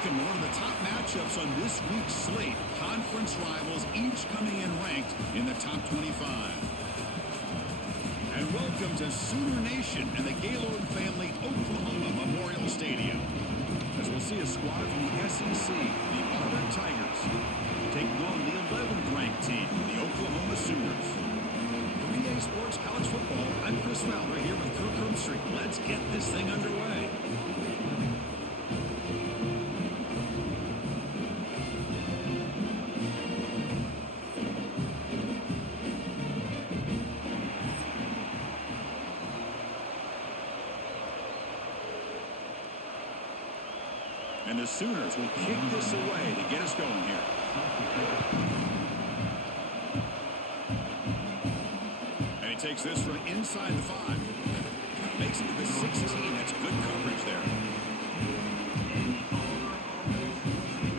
Welcome to one of the top matchups on this week's slate. Conference rivals, each coming in ranked in the top 25. And welcome to Sooner Nation and the Gaylord family Oklahoma Memorial Stadium. As we'll see a squad from the SEC, the Auburn Tigers, taking on the 11th ranked team, the Oklahoma Sooners. For EA Sports College Football, I'm Chris Fowler here with Kirk Herbstreit. Let's get this thing underway. And the Sooners will kick this away to get us going here. And he takes this from inside the 5. Makes it to the 16. That's good coverage there.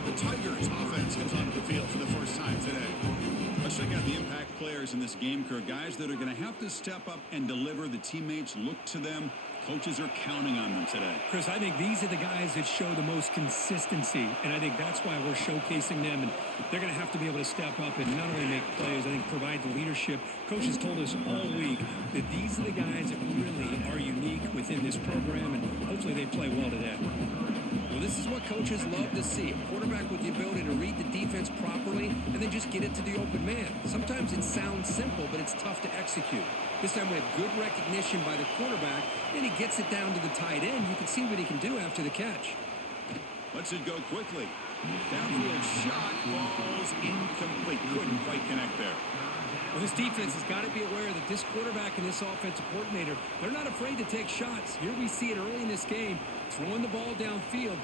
The Tigers offense comes onto the field for the first time today. Let's check out the impact players in this game, Kirk. Guys that are going to have to step up and deliver. The teammates look to them. Coaches are counting on them today. Chris, I think these are the guys that show the most consistency, and I think that's why we're showcasing them, and they're going to have to be able to step up and not only make plays, I think provide the leadership. Coaches told us all week that these are the guys that really are unique within this program, and hopefully they play well today. Well, this is what coaches love to see. A quarterback with the ability to read the defense properly and then just get it to the open man. Sometimes it sounds simple, but it's tough to execute. This time we have good recognition by the quarterback, and he gets it down to the tight end. You can see what he can do after the catch. Lets it go quickly. Downfield shot falls incomplete. Couldn't quite connect there. Well, this defense has got to be aware that this quarterback and this offensive coordinator, they're not afraid to take shots. Here we see it early in this game, throwing the ball downfield.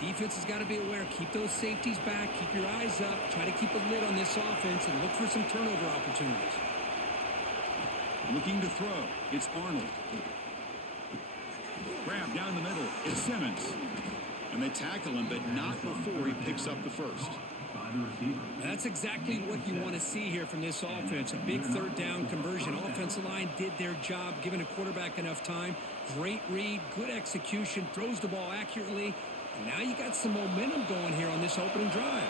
The defense has got to be aware. Keep those safeties back. Keep your eyes up. Try to keep a lid on this offense and look for some turnover opportunities. Looking to throw. It's Arnold. Grab down the middle. It's Simmons. And they tackle him, but not before he picks up the first. That's exactly what you want to see here from this offense. A big third down conversion. Offensive line did their job, giving a quarterback enough time. Great read, good execution, throws the ball accurately. And now you got some momentum going here on this opening drive.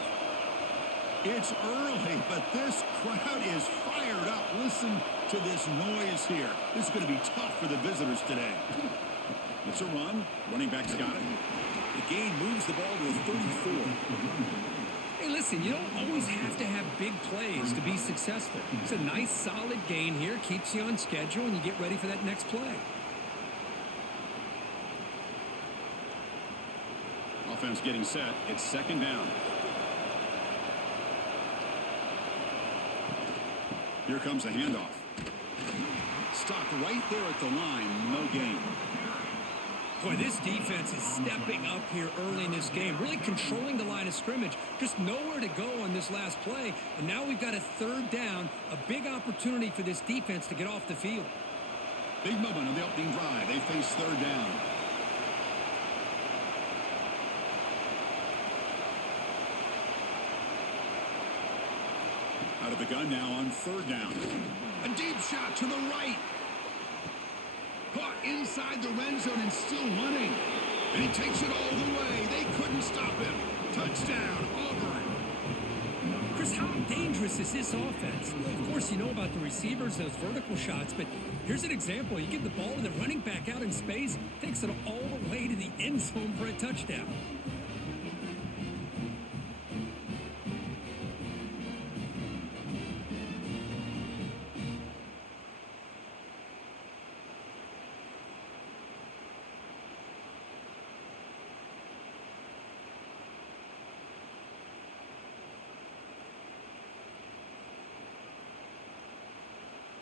It's early, but this crowd is fired up. Listen to this noise here. This is going to be tough for the visitors today. It's a run. Running back's got it. The gain moves the ball to a 34. Hey, listen, you don't always have to have big plays to be successful. It's a nice, solid gain here. Keeps you on schedule, and you get ready for that next play. Offense getting set. It's second down. Here comes the handoff. Stopped right there at the line. No gain. Boy, this defense is stepping up here early in this game, really controlling the line of scrimmage. Just nowhere to go on this last play. And now we've got a third down, a big opportunity for this defense to get off the field. Big moment on the opening drive. They face third down. Out of the gun now on third down. A deep shot to the right. Caught inside the red zone and still running. And he takes it all the way. They couldn't stop him. Touchdown, Auburn. Chris, how dangerous is this offense? Of course, you know about the receivers, those vertical shots, but here's an example. You get the ball to the running back out in space, takes it all the way to the end zone for a touchdown.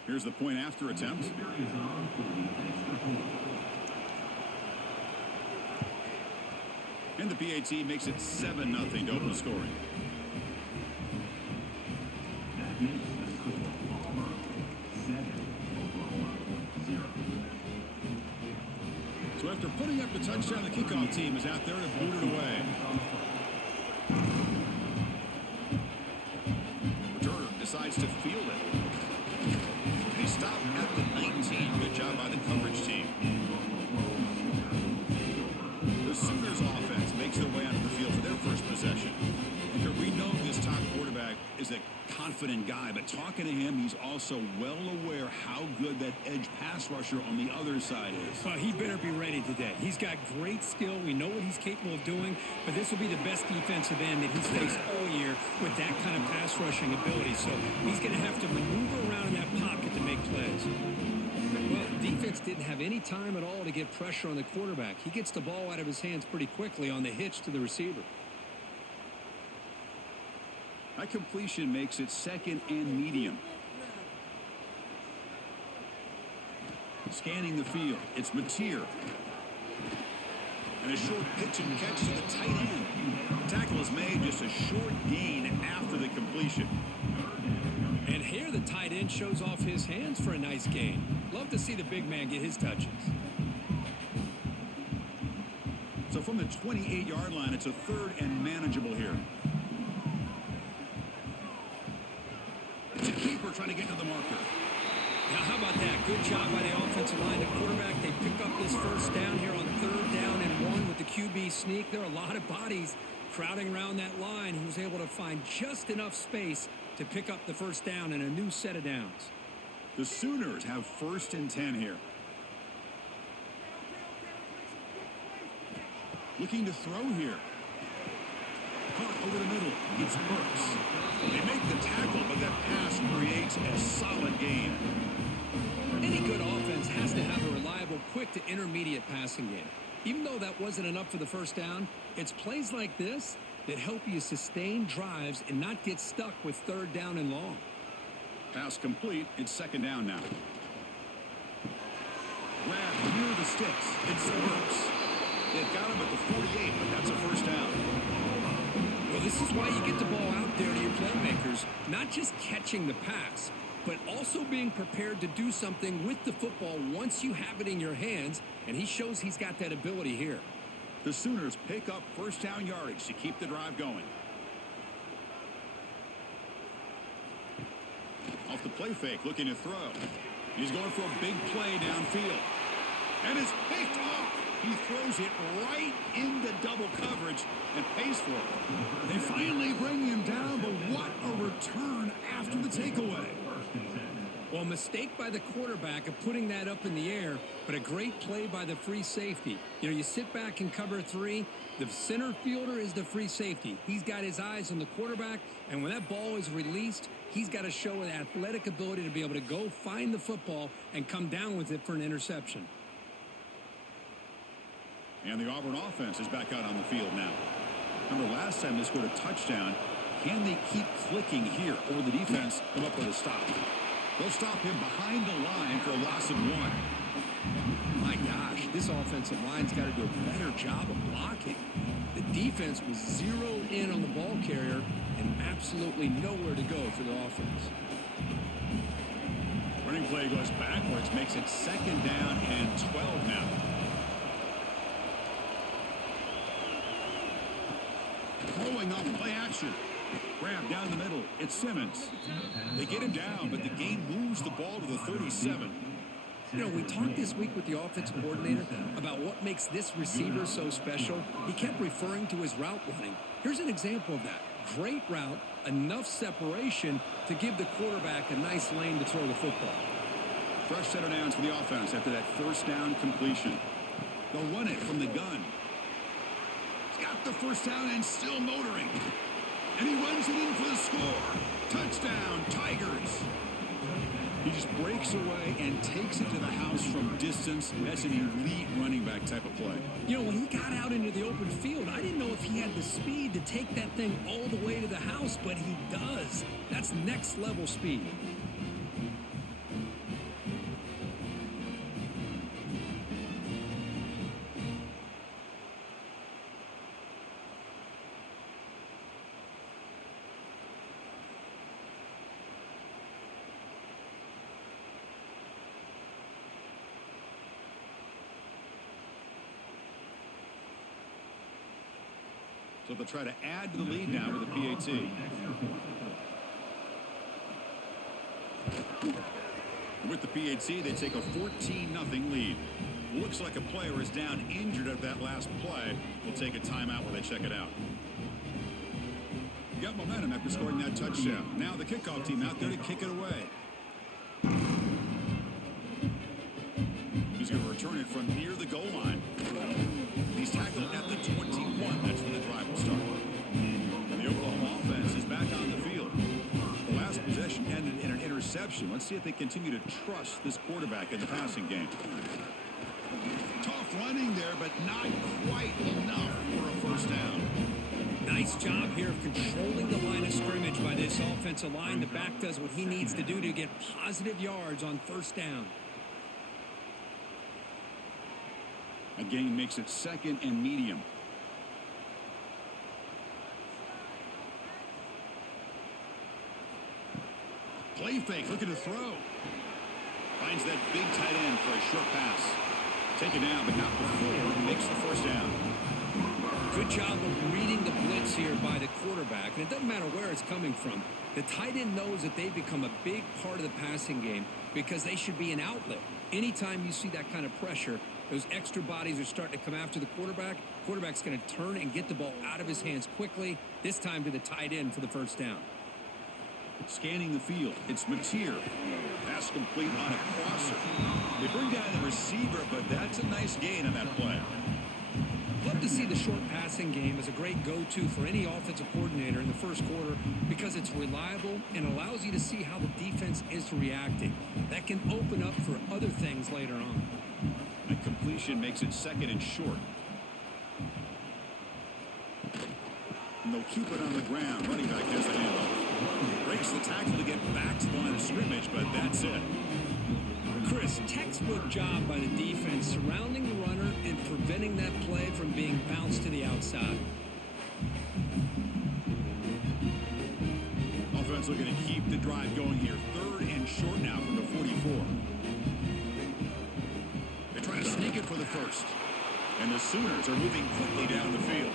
Here's the point after attempt. And the PAT makes it 7-0 to open scoring. So after putting up the touchdown, the kickoff team is out there to boot it away. Returner decides to field it. And he stopped at the 19. Good job by the coverage team. The Sooners offense makes their way onto the field for their confident guy, but talking to him, he's also well aware how good that edge pass rusher on the other side is. Well, he better be ready today. He's got great skill. We know what he's capable of doing, but this will be the best defensive end that he's faced all year with that kind of pass rushing ability. So he's going to have to maneuver around in that pocket to make plays. Well, the defense didn't have any time at all to get pressure on the quarterback. He gets the ball out of his hands pretty quickly on the hitch to the receiver. That completion makes it second and medium. Scanning the field, it's Mateer. And a short pitch and catch to the tight end. Tackle is made, just a short gain after the completion. And here the tight end shows off his hands for a nice gain. Love to see the big man get his touches. So from the 28-yard line, it's a third and manageable here. It's a keeper trying to get to the marker. Now, how about that? Good job by the offensive line. The quarterback, they pick up this first down here on third down and 1 with the QB sneak. There are a lot of bodies crowding around that line. He was able to find just enough space to pick up the first down and a new set of downs. The Sooners have first and 10 here. Looking to throw here. Caught over the middle. It's Burks. They make the tackle, but that pass creates a solid gain. Any good offense has to have a reliable, quick to intermediate passing game. Even though that wasn't enough for the first down, it's plays like this that help you sustain drives and not get stuck with third down and long. Pass complete. It's second down now. Grab near the sticks. It's Burks. They've got him at the 48, but that's a first down. Well, this is why you get the ball out there to your playmakers, not just catching the pass, but also being prepared to do something with the football once you have it in your hands, and he shows he's got that ability here. The Sooners pick up first down yardage to keep the drive going. Off the play fake, looking to throw. He's going for a big play downfield. And it's picked off. He throws it right into double coverage and pays for it. They finally bring him down, but what a return after the takeaway. Well, a mistake by the quarterback of putting that up in the air, but a great play by the free safety. You know, you sit back and cover 3. The center fielder is the free safety. He's got his eyes on the quarterback, and when that ball is released, he's got to show an athletic ability to be able to go find the football and come down with it for an interception. And the Auburn offense is back out on the field now. Remember last time they scored a touchdown. Can they keep clicking here, or the defense come up with a stop? They'll stop him behind the line for a loss of 1. My gosh, this offensive line's got to do a better job of blocking. The defense was zeroed in on the ball carrier and absolutely nowhere to go for the offense. Running play goes backwards, makes it second down and 12 now. Throwing off play action. Grab down the middle. It's Simmons. They get him down, but the game moves the ball to the 37. You know, we talked this week with the offensive coordinator about what makes this receiver so special. He kept referring to his route running. Here's an example of that. Great route, enough separation to give the quarterback a nice lane to throw the football. Fresh set of downs for the offense after that first down completion. They'll run it from the gun. He's got the first down and still motoring. And he runs it in for the score. Touchdown, Tigers. He just breaks away and takes it to the house from distance. That's an elite running back type of play. You know, when he got out into the open field, I didn't know if he had the speed to take that thing all the way to the house, but he does. That's next level speed. So they'll try to add to the lead now with a PAT. With the PAT, they take a 14-0 lead. Looks like a player is down injured at that last play. We'll take a timeout while they check it out. Got momentum after scoring that touchdown. Now the kickoff team out there to kick it away. He's going to return it from near the goal line. He's tackled at the 21. That's when the drive will start. And the Oklahoma offense is back on the field. The last possession ended in an interception. Let's see if they continue to trust this quarterback in the passing game. Tough running there, but not quite enough for a first down. Nice job here of controlling the line of scrimmage by this offensive line. The back does what he needs to do to get positive yards on first down. A gain makes it second and medium. Play fake, looking to throw. Finds that big tight end for a short pass. Taken down, but not before he makes the first down. Good job of reading the blitz here by the quarterback. And it doesn't matter where it's coming from. The tight end knows that they've become a big part of the passing game because they should be an outlet. Anytime you see that kind of pressure, those extra bodies are starting to come after the quarterback. Quarterback's going to turn and get the ball out of his hands quickly, this time to the tight end for the first down. Scanning the field, it's Mateer. Pass complete on a crosser. They bring down the receiver, but that's a nice gain on that play. Love to see the short passing game as a great go-to for any offensive coordinator in the first quarter because it's reliable and allows you to see how the defense is reacting. That can open up for other things later on. And completion makes it second and short. And they'll keep it on the ground. Running back has the handoff. Breaks the tackle to get back to the line of scrimmage, but that's it. Chris, textbook job by the defense surrounding the runner and preventing that play from being bounced to the outside. Offense looking to keep the drive going here. Third and short now from the 44. They try to sneak it for the first. And the Sooners are moving quickly down the field.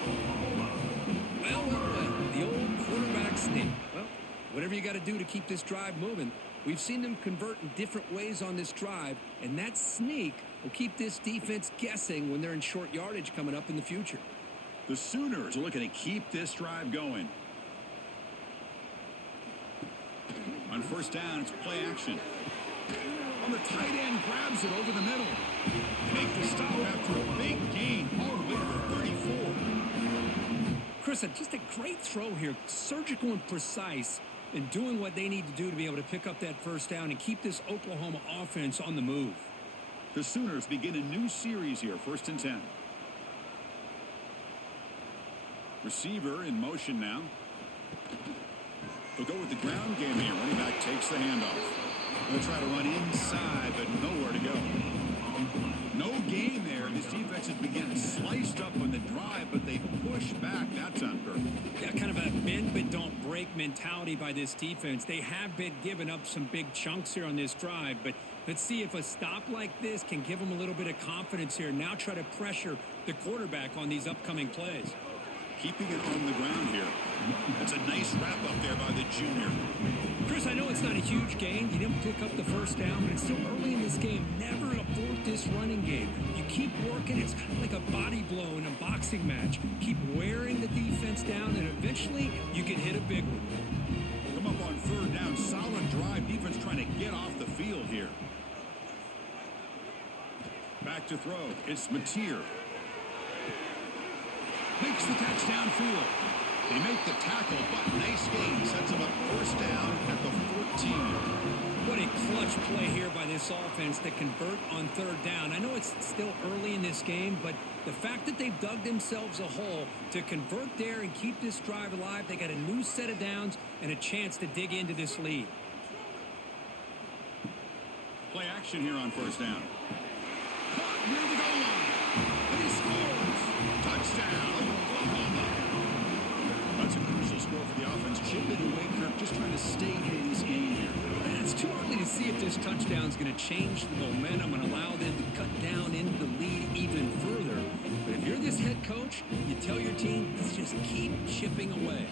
Well, the old quarterback sneak. Well, whatever you got to do to keep this drive moving. We've seen them convert in different ways on this drive, and that sneak will keep this defense guessing when they're in short yardage coming up in the future. The Sooners are looking to keep this drive going. On first down, it's play action. On the tight end, grabs it over the middle. They make the stop after a big gain all the way to the 34. Chris, just a great throw here, surgical and precise, and doing what they need to do to be able to pick up that first down and keep this Oklahoma offense on the move. The Sooners begin a new series here, first and 10. Receiver in motion now. They'll go with the ground game here. Running back takes the handoff. They'll try to run inside, but nowhere to go. No gain there. This defense has begun sliced up on the drive, but they push back. That's on purpose. Yeah, kind of a bend but don't break mentality by this defense. They have been giving up some big chunks here on this drive, but let's see if a stop like this can give them a little bit of confidence here. Now try to pressure the quarterback on these upcoming plays. Keeping it on the ground here. That's a nice wrap up there by the junior. Chris, I know it's not a huge gain. You didn't pick up the first down, but it's still early in this game. Never abort this running game. You keep working. It's kind of like a body blow in a boxing match. Keep wearing the defense down, and eventually you can hit a big one. Come up on third down. Solid drive. Defense trying to get off the field here. Back to throw. It's Mateer. Makes the catch downfield. They make the tackle, but nice gain. Sets them up first down at the 14. What a clutch play here by this offense to convert on third down. I know it's still early in this game, but the fact that they've dug themselves a hole to convert there and keep this drive alive, they got a new set of downs and a chance to dig into this lead. Play action here on first down. Caught near the goal line. And he scores. Touchdown, Oklahoma. That's a crucial score for the offense. Chipping away, Kirk, just trying to stay in this game here. And it's too early to see if this touchdown is going to change the momentum and allow them to cut down into the lead even further. But if you're this head coach, you tell your team, let's just keep chipping away.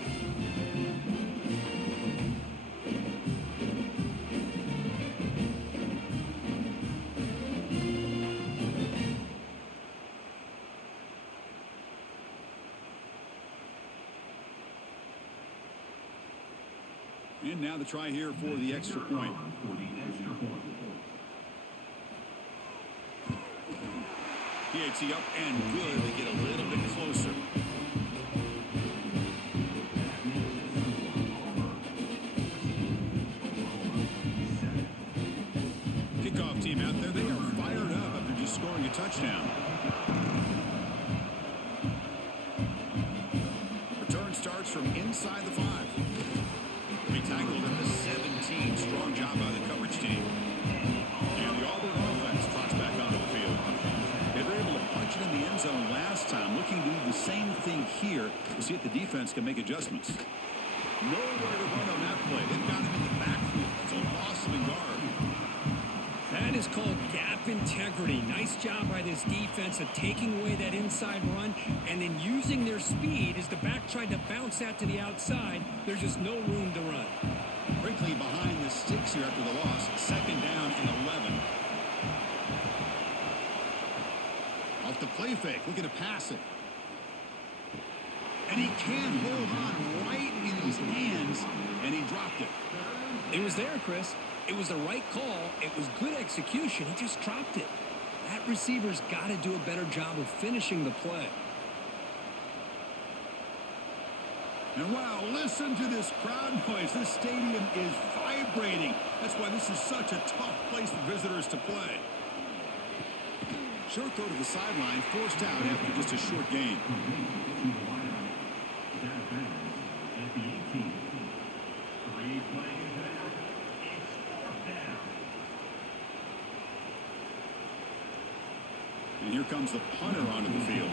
And now the try here for the extra point. PAT up and good to get a little bit closer. Kickoff team out there. They are fired up after just scoring a touchdown. Return starts from inside the 5. He tackled at the 17. Strong job by the coverage team. And the Auburn offense trots back onto the field. They were able to punch it in the end zone last time. Looking to do the same thing here to see if the defense can make adjustments. Nowhere to run on that play. They've got him in the backfield. It's a loss of a yard. That is called gap integrity. Nice job by this defense of taking away that inside run and then using their speed as the back tried to bounce that to the outside. There's just no room to run. Brinkley behind the sticks here after the loss. Second down and 11. Off the play fake. Looking to pass it. And he can't hold on right in his hands. And he dropped it. It was there, Chris. It was the right call. It was good execution. He just dropped it. That receiver's got to do a better job of finishing the play. And wow, listen to this crowd noise. This stadium is vibrating. That's why this is such a tough place for visitors to play. Short throw to the sideline, forced out after just a short gain. And here comes the punter onto the field.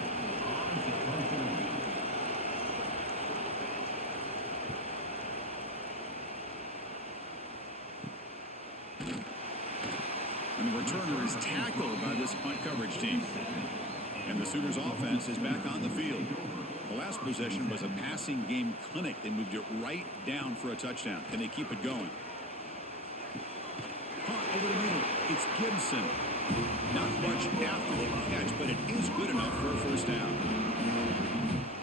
And the returner is tackled by this punt coverage team. And the Sooners offense is back on the field. The last possession was a passing game clinic. They moved it right down for a touchdown. Can they keep it going? Punt over the middle. It's Gibson. Not much after the catch, but it is good enough for a first down.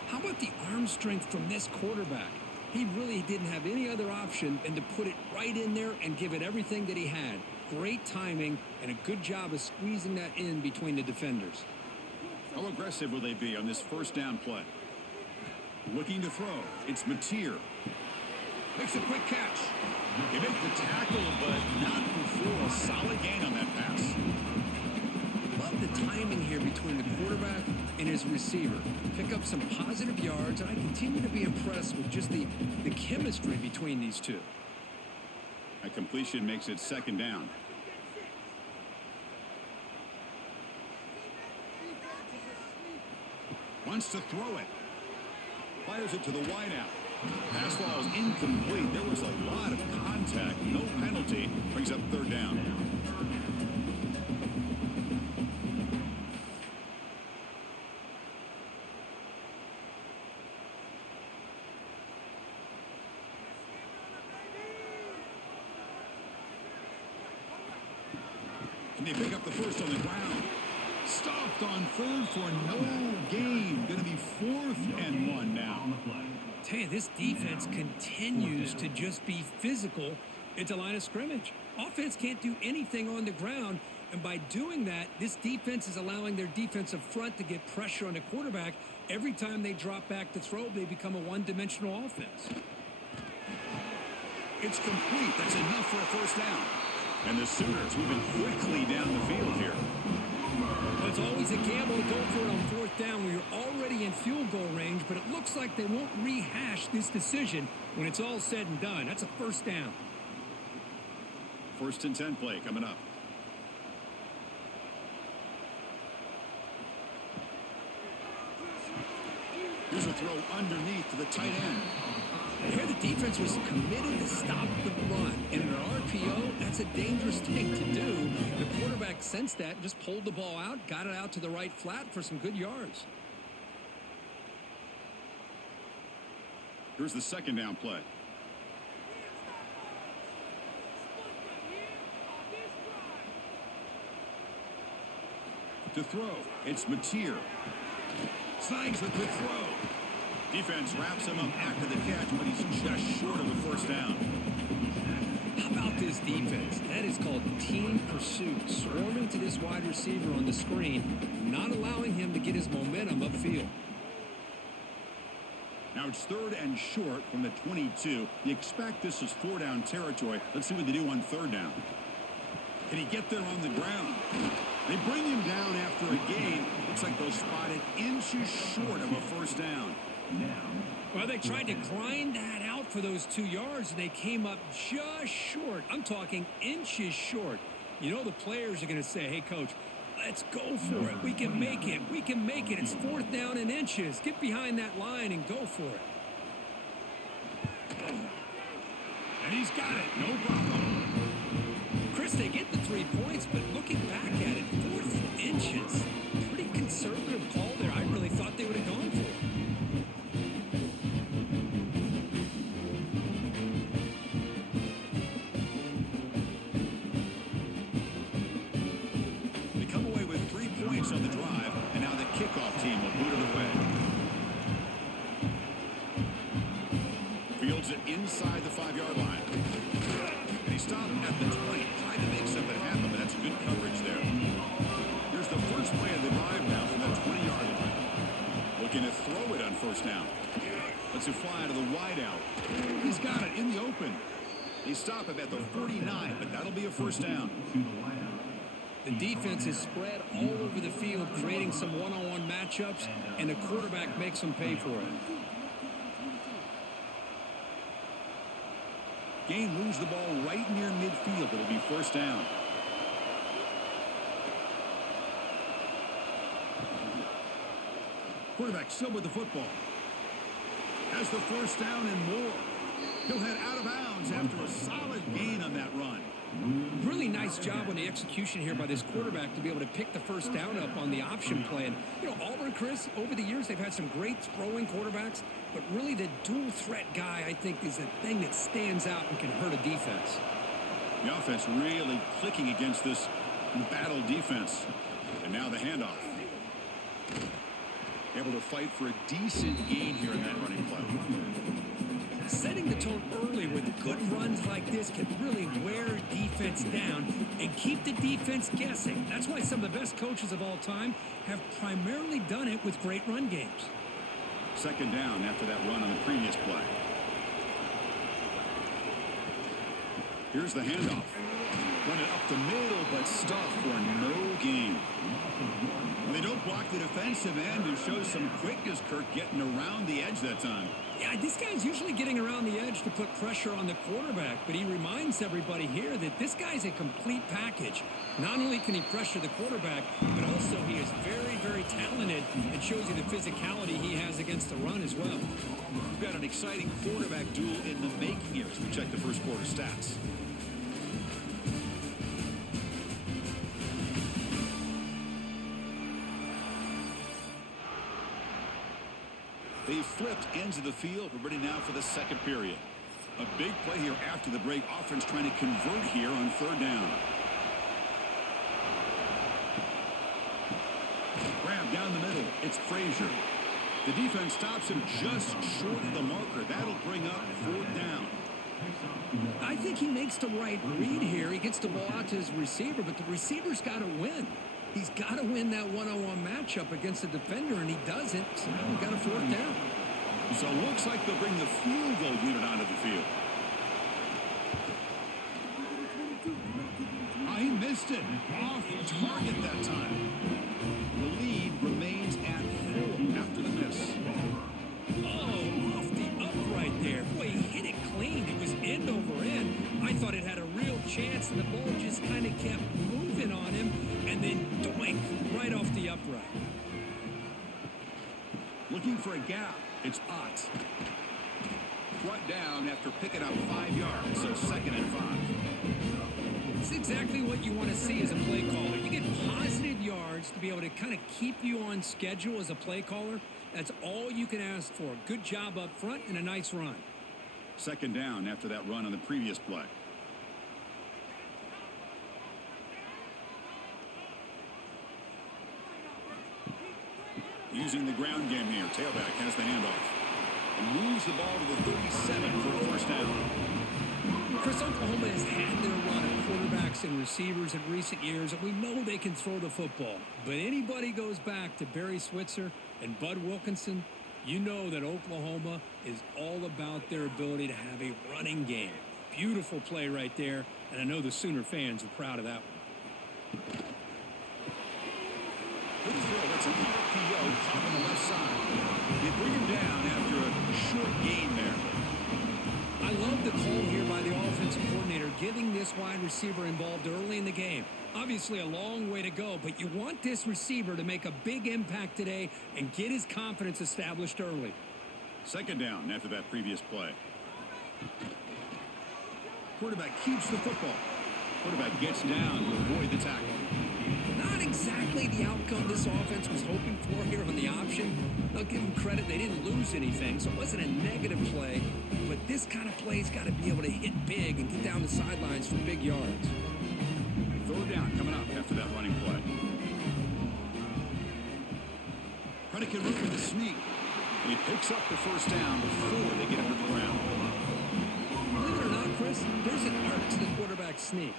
How about the arm strength from this quarterback? He really didn't have any other option than to put it right in there and give it everything that he had. Great timing and a good job of squeezing that in between the defenders. How aggressive will they be on this first down play? Looking to throw. It's Mateer. Makes a quick catch. He made the tackle, but not before a solid gain on that pass. Love the timing here between the quarterback and his receiver. Pick up some positive yards, and I continue to be impressed with just the chemistry between these two. A completion makes it second down. Wants to throw it. Fires it to the wideout. Pass ball is incomplete. There was a lot of contact. No penalty. Brings up third down. Can they pick up the first on the ground? Stopped on third for no gain. Going to be 4th and 1 now. Tell you, this defense continues to just be physical at the line of scrimmage. Offense can't do anything on the ground, and by doing that, this defense is allowing their defensive front to get pressure on the quarterback. Every time they drop back to throw, they become a one-dimensional offense. It's complete. That's enough for a first down. And the Sooners moving quickly down the field here. Well, it's always a gamble to go for it on 4th down when you're already in field goal range, but it looks like they won't rehash this decision when it's all said and done. That's a first down. 1st and 10 play coming up. Here's a throw underneath to the tight end. Here the defense was committed to stop the run. And in an RPO, that's a dangerous thing to do. The quarterback sensed that and just pulled the ball out, got it out to the right flat for some good yards. Here's the second down play. To throw, it's Mateer. Snags with the throw. Defense wraps him up after the catch, but he's just short of a first down. How about this defense? That is called team pursuit. Swarming to this wide receiver on the screen, not allowing him to get his momentum upfield. Now it's 3rd and short from the 22. You expect this is 4-down territory. Let's see what they do on 3rd down. Can he get there on the ground? They bring him down after a gain. Looks like they'll spot it inches short of a first down. Well, they tried to grind that out for those 2 yards, and they came up just short. I'm talking inches short. You know the players are going to say, hey, Coach, let's go for it. We can make it. We can make it. It's 4th down in inches. Get behind that line and go for it. And he's got it. No problem. Chris, they get the 3 points, but looking back at it, 4th and inches. Pretty conservative call there. I really thought they would have gone for it. They come away with 3 points on the drive, and now the kickoff team will boot it away. Fields it inside the 5-yard line. And he stopped at the 20, trying to make something happen, but that's good coverage there. Here's the first play of the drive now from the 20-yard line. Looking to throw it on first down. Lets it fly to the wideout. He's got it in the open. They stop him at the 49, but that'll be a first down. The defense is spread all over the field, creating some one-on-one matchups, and the quarterback makes them pay for it. Gain moves the ball right near midfield. It'll be first down. Quarterback still with the football. Has the first down and more. He'll head out of bounds after a solid gain on that run. Really nice job on the execution here by this quarterback to be able to pick the first down up on the option play. And, you know, Auburn, Chris, over the years, they've had some great throwing quarterbacks, but really the dual threat guy, I think, is the thing that stands out and can hurt a defense. The offense really clicking against this battle defense. And now the handoff. Able to fight for a decent gain here in that running play. Setting the tone early with good runs like this can really wear defense down and keep the defense guessing. That's why some of the best coaches of all time have primarily done it with great run games. Second down after that run on the previous play. Here's the handoff. Run it up the middle, but stuffed for no gain. When they don't block the defensive end, it shows some quickness, Kirk, getting around the edge that time. Yeah, this guy's usually getting around the edge to put pressure on the quarterback, but he reminds everybody here that this guy's a complete package. Not only can he pressure the quarterback, but also he is very, very talented and shows you the physicality he has against the run as well. We've got an exciting quarterback duel in the making here as we check the first quarter stats. They flipped ends of the field. We're ready now for the second period. A big play here after the break. Offense trying to convert here on third down. Grab down the middle. It's Frazier. The defense stops him just short of the marker. That'll bring up fourth down. I think he makes the right read here. He gets the ball out to his receiver, but the receiver's got to win. He's got to win that one-on-one matchup against the defender, and he doesn't. So now we've got a fourth down. So it looks like they'll bring the field goal unit onto the field. Oh, he missed it. Off target that time. The lead remains at 4 after the miss. Oh, off the upright there. Boy, he hit it clean. It was end over end. I thought it had a real chance, and the ball just kind of kept moving on him, and then doink, right off the upright. Looking for a gap. It's Ott. Brought down after picking up 5 yards, so 2nd and 5. It's exactly what you want to see as a play caller. You get positive yards to be able to kind of keep you on schedule as a play caller. That's all you can ask for. Good job up front and a nice run. 2nd down after that run on the previous play. Using the ground game here. Tailback has the handoff. and moves the ball to the 37 for a first down. Chris, Oklahoma has had their run of quarterbacks and receivers in recent years, and we know they can throw the football. But anybody goes back to Barry Switzer and Bud Wilkinson, you know that Oklahoma is all about their ability to have a running game. Beautiful play right there, and I know the Sooner fans are proud of that one. Good throw. That's an RPO caught on the left side. They bring him down after a short gain there. I love the call here by the offensive coordinator, getting this wide receiver involved early in the game. Obviously a long way to go, but you want this receiver to make a big impact today and get his confidence established early. Second down after that previous play. Quarterback keeps the football. Quarterback gets down to avoid the tackle. Not exactly the outcome this offense was hoping for here on the option. I'll give them credit, they didn't lose anything, so it wasn't a negative play. But this kind of play's got to be able to hit big and get down the sidelines for big yards. Third down coming up after that running play. Predicate route with a sneak. And he picks up the first down before they get him to the ground. Believe it or not, Chris, there's an art to the quarterback sneak.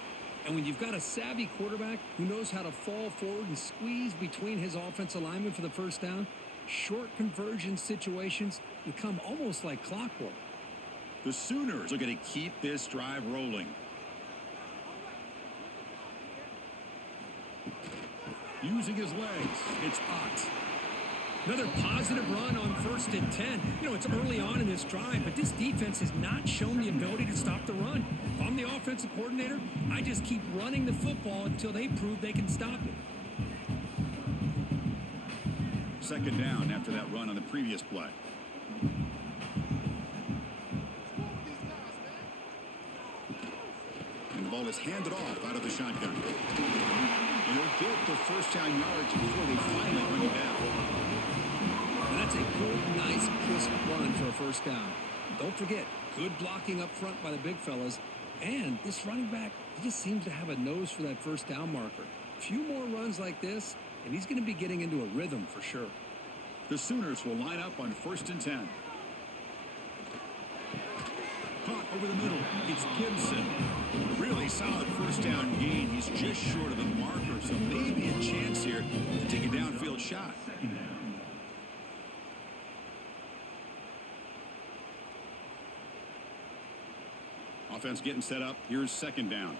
And when you've got a savvy quarterback who knows how to fall forward and squeeze between his offensive linemen for the first down, short conversion situations become almost like clockwork. The Sooners are going to keep this drive rolling. Using his legs, it's Ott. Another positive run on 1st and 10. You know, it's early on in this drive, but this defense has not shown the ability to stop the run. If I'm the offensive coordinator, I just keep running the football until they prove they can stop it. Second down after that run on the previous play. And the ball is handed off out of the shotgun. And he'll get the first down yards before they finally bring him down. And that's a good, nice, crisp run for a first down. Don't forget, good blocking up front by the big fellas. And this running back, he just seems to have a nose for that first down marker. A few more runs like this, and he's going to be getting into a rhythm for sure. The Sooners will line up on 1st and 10. Caught over the middle. It's Gibson. Really solid first down gain. He's just short of the marker, so maybe a chance here to take a downfield shot. Offense getting set up. Here's second down.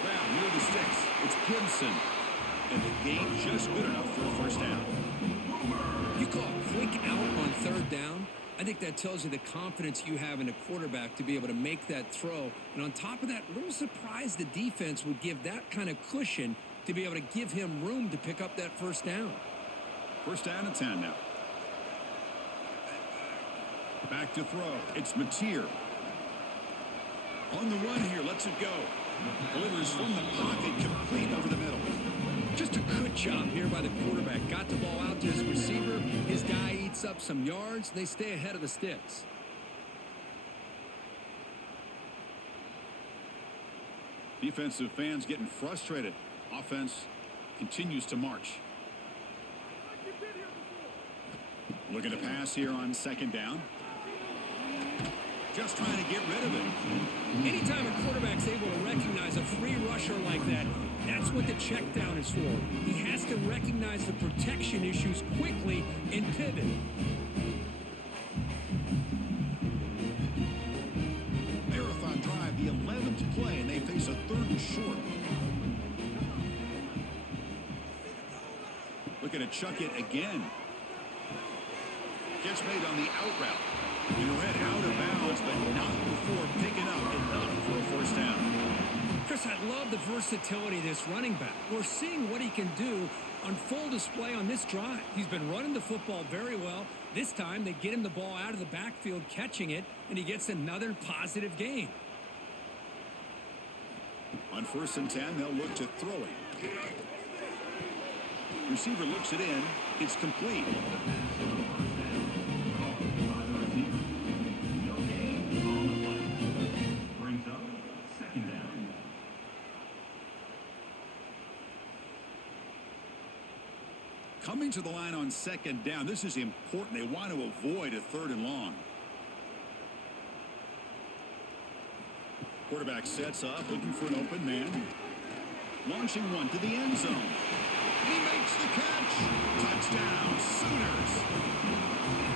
Grab near the sticks. It's Gibson. And the gain just good enough for a first down. You call a quick out on 3rd down. I think that tells you the confidence you have in a quarterback to be able to make that throw. And on top of that, a little surprised the defense would give that kind of cushion to be able to give him room to pick up that first down. First down and 10 now. Back to throw. It's Mateer. On the run here, lets it go. Delivers from the pocket, complete over the middle. Just a good job here by the quarterback. Got the ball out to his receiver. His guy eats up some yards. They stay ahead of the sticks. Defensive fans getting frustrated. Offense continues to march. Looking to pass here on second down. Just trying to get rid of it. Anytime a quarterback's able to recognize a free rusher like that, that's what the check down is for. He has to recognize the protection issues quickly and pivot. Marathon drive, the 11th play, and they face a 3rd and short. Looking to chuck it again. Gets made on the out route. He went out of bounds, but not before picking up enough for a first down. Chris, I love the versatility of this running back. We're seeing what he can do on full display on this drive. He's been running the football very well. This time, they get him the ball out of the backfield, catching it, and he gets another positive gain. On 1st and 10, they'll look to throw it. Receiver looks it in. It's complete. Coming to the line on second down. This is important. They want to avoid a 3rd and long. Quarterback sets up, looking for an open man. Launching one to the end zone. And he makes the catch. Touchdown, Sooners.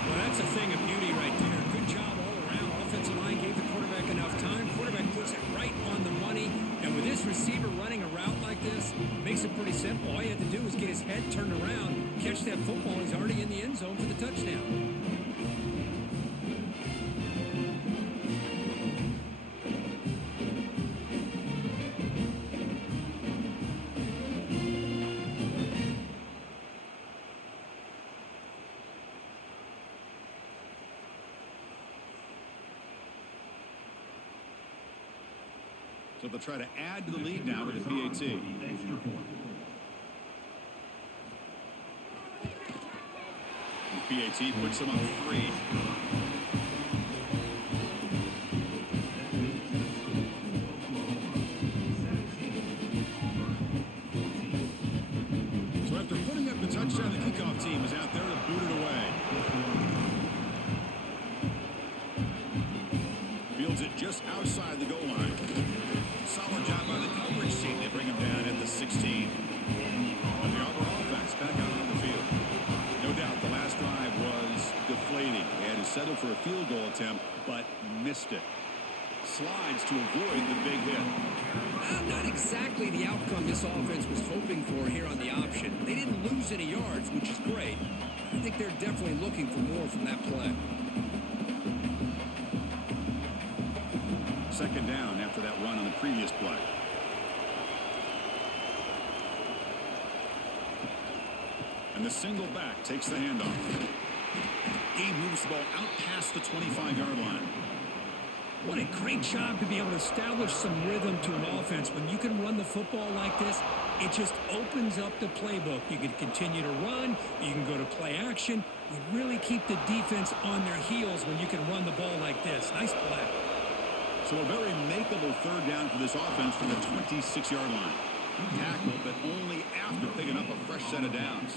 Well, that's a thing of beauty right there. Good job all around. Offensive line gave the quarterback enough time. Quarterback puts it right on the money. And with this receiver running a route like this, makes it pretty simple. All you have to do is get his head turned around, catch that football. He's already in the end zone for the touchdown. So they'll try to add to the lead now with the PAT. The PAT puts them up 3. So after putting up the touchdown, the kickoff team is out there to boot it away. Fields it just outside the goal line. Solid job by the coverage team. They bring him down at the 16. But the Auburn offense back out on the field. No doubt the last drive was deflating. They had to settle for a field goal attempt, but missed it. Slides to avoid the big hit. Not exactly the outcome this offense was hoping for here on the option. They didn't lose any yards, which is great. I think they're definitely looking for more from that play. Second down after that run on the previous play. And the single back takes the handoff. He moves the ball out past the 25-yard line. What a great job to be able to establish some rhythm to an offense. When you can run the football like this, it just opens up the playbook. You can continue to run. You can go to play action. You really keep the defense on their heels when you can run the ball like this. Nice play. So a very makeable 3rd down for this offense from the 26-yard line. Tackled, but only after picking up a fresh set of downs.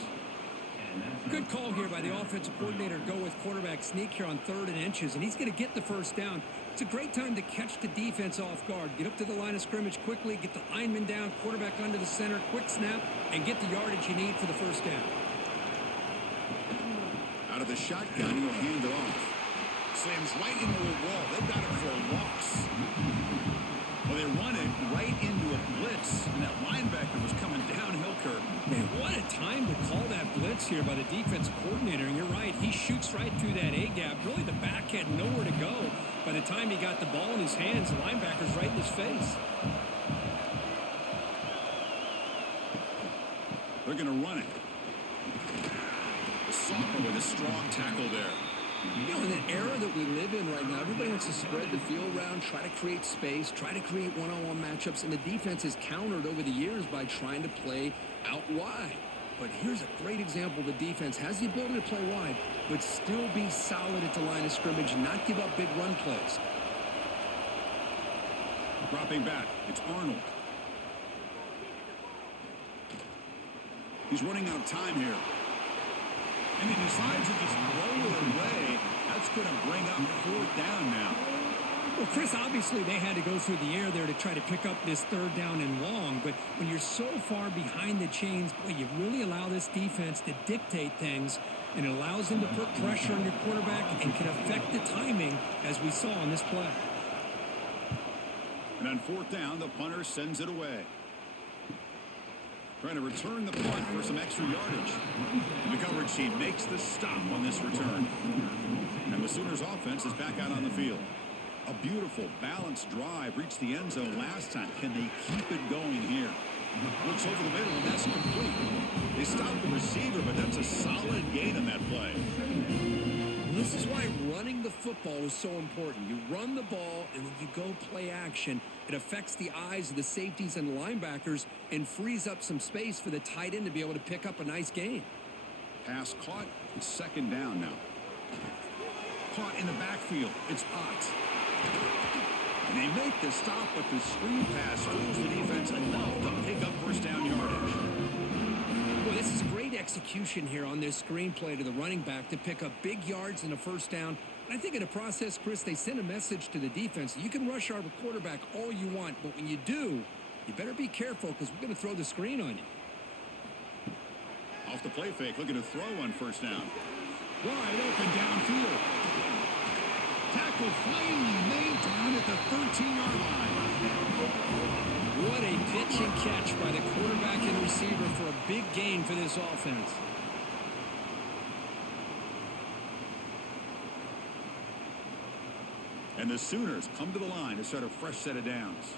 Good call here by the offensive coordinator to go with quarterback sneak here on 3rd and inches, and he's going to get the first down. It's a great time to catch the defense off guard. Get up to the line of scrimmage quickly, get the lineman down, quarterback under the center, quick snap, and get the yardage you need for the first down. Out of the shotgun, he'll hand it off. Slams right into a wall. They've got it for a loss. Well, they run it right into a blitz, and that linebacker was coming downhill, Kirk. Man, what a time to call that blitz here by the defensive coordinator. And you're right, he shoots right through that A-gap. Really, the back had nowhere to go. By the time he got the ball in his hands, the linebacker's right in his face. They're going to run it. Sopper with a strong tackle there. You know, in the era that we live in right now, everybody wants to spread the field around, try to create space, try to create one-on-one matchups, and the defense has countered over the years by trying to play out wide. But here's a great example. The defense has the ability to play wide, but still be solid at the line of scrimmage and not give up big run plays. Dropping back, it's Arnold. He's running out of time here. And he decides to just throw it away. That's going to bring up 4th down now. Well, Chris, obviously they had to go through the air there to try to pick up this 3rd down and long. But when you're so far behind the chains, boy, you really allow this defense to dictate things. And it allows them to put pressure on your quarterback and can affect the timing, as we saw on this play. And on 4th down, the punter sends it away. Trying to return the punt for some extra yardage. And the coverage team makes the stop on this return. And the Sooners offense is back out on the field. A beautiful, balanced drive reached the end zone last time. Can they keep it going here? Looks over the middle, and that's complete. They stopped the receiver, but that's a solid gain on that play. This is why running the football is so important. You run the ball, and then you go play action. It affects the eyes of the safeties and the linebackers and frees up some space for the tight end to be able to pick up a nice gain. Pass caught. It's 2nd down now. Caught in the backfield. It's Ott. And they make the stop, but the screen pass fools the defense enough to pick up first down yardage. Well, this is great execution here on this screenplay to the running back to pick up big yards and a first down. I think in the process, Chris, they send a message to the defense. You can rush our quarterback all you want, but when you do, you better be careful because we're going to throw the screen on you. Off the play fake, looking to throw on first down. Wide open downfield. Tackle finally made down at the 13-yard line. What a pitch and catch by the quarterback and receiver for a big gain for this offense. And the Sooners come to the line to start a fresh set of downs.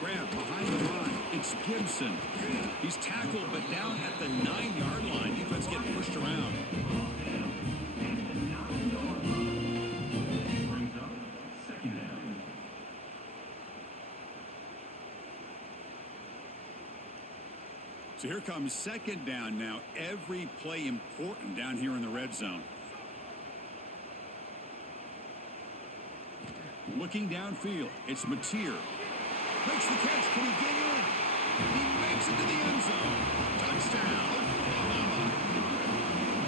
Grab behind the line. It's Gibson. He's tackled, but down at the 9-yard line. Defense getting pushed around. So here comes second down now. Every play important down here in the red zone. Looking downfield. It's Mateer. Makes the catch. Can he get in? He makes it to the end zone. Touchdown, Oklahoma.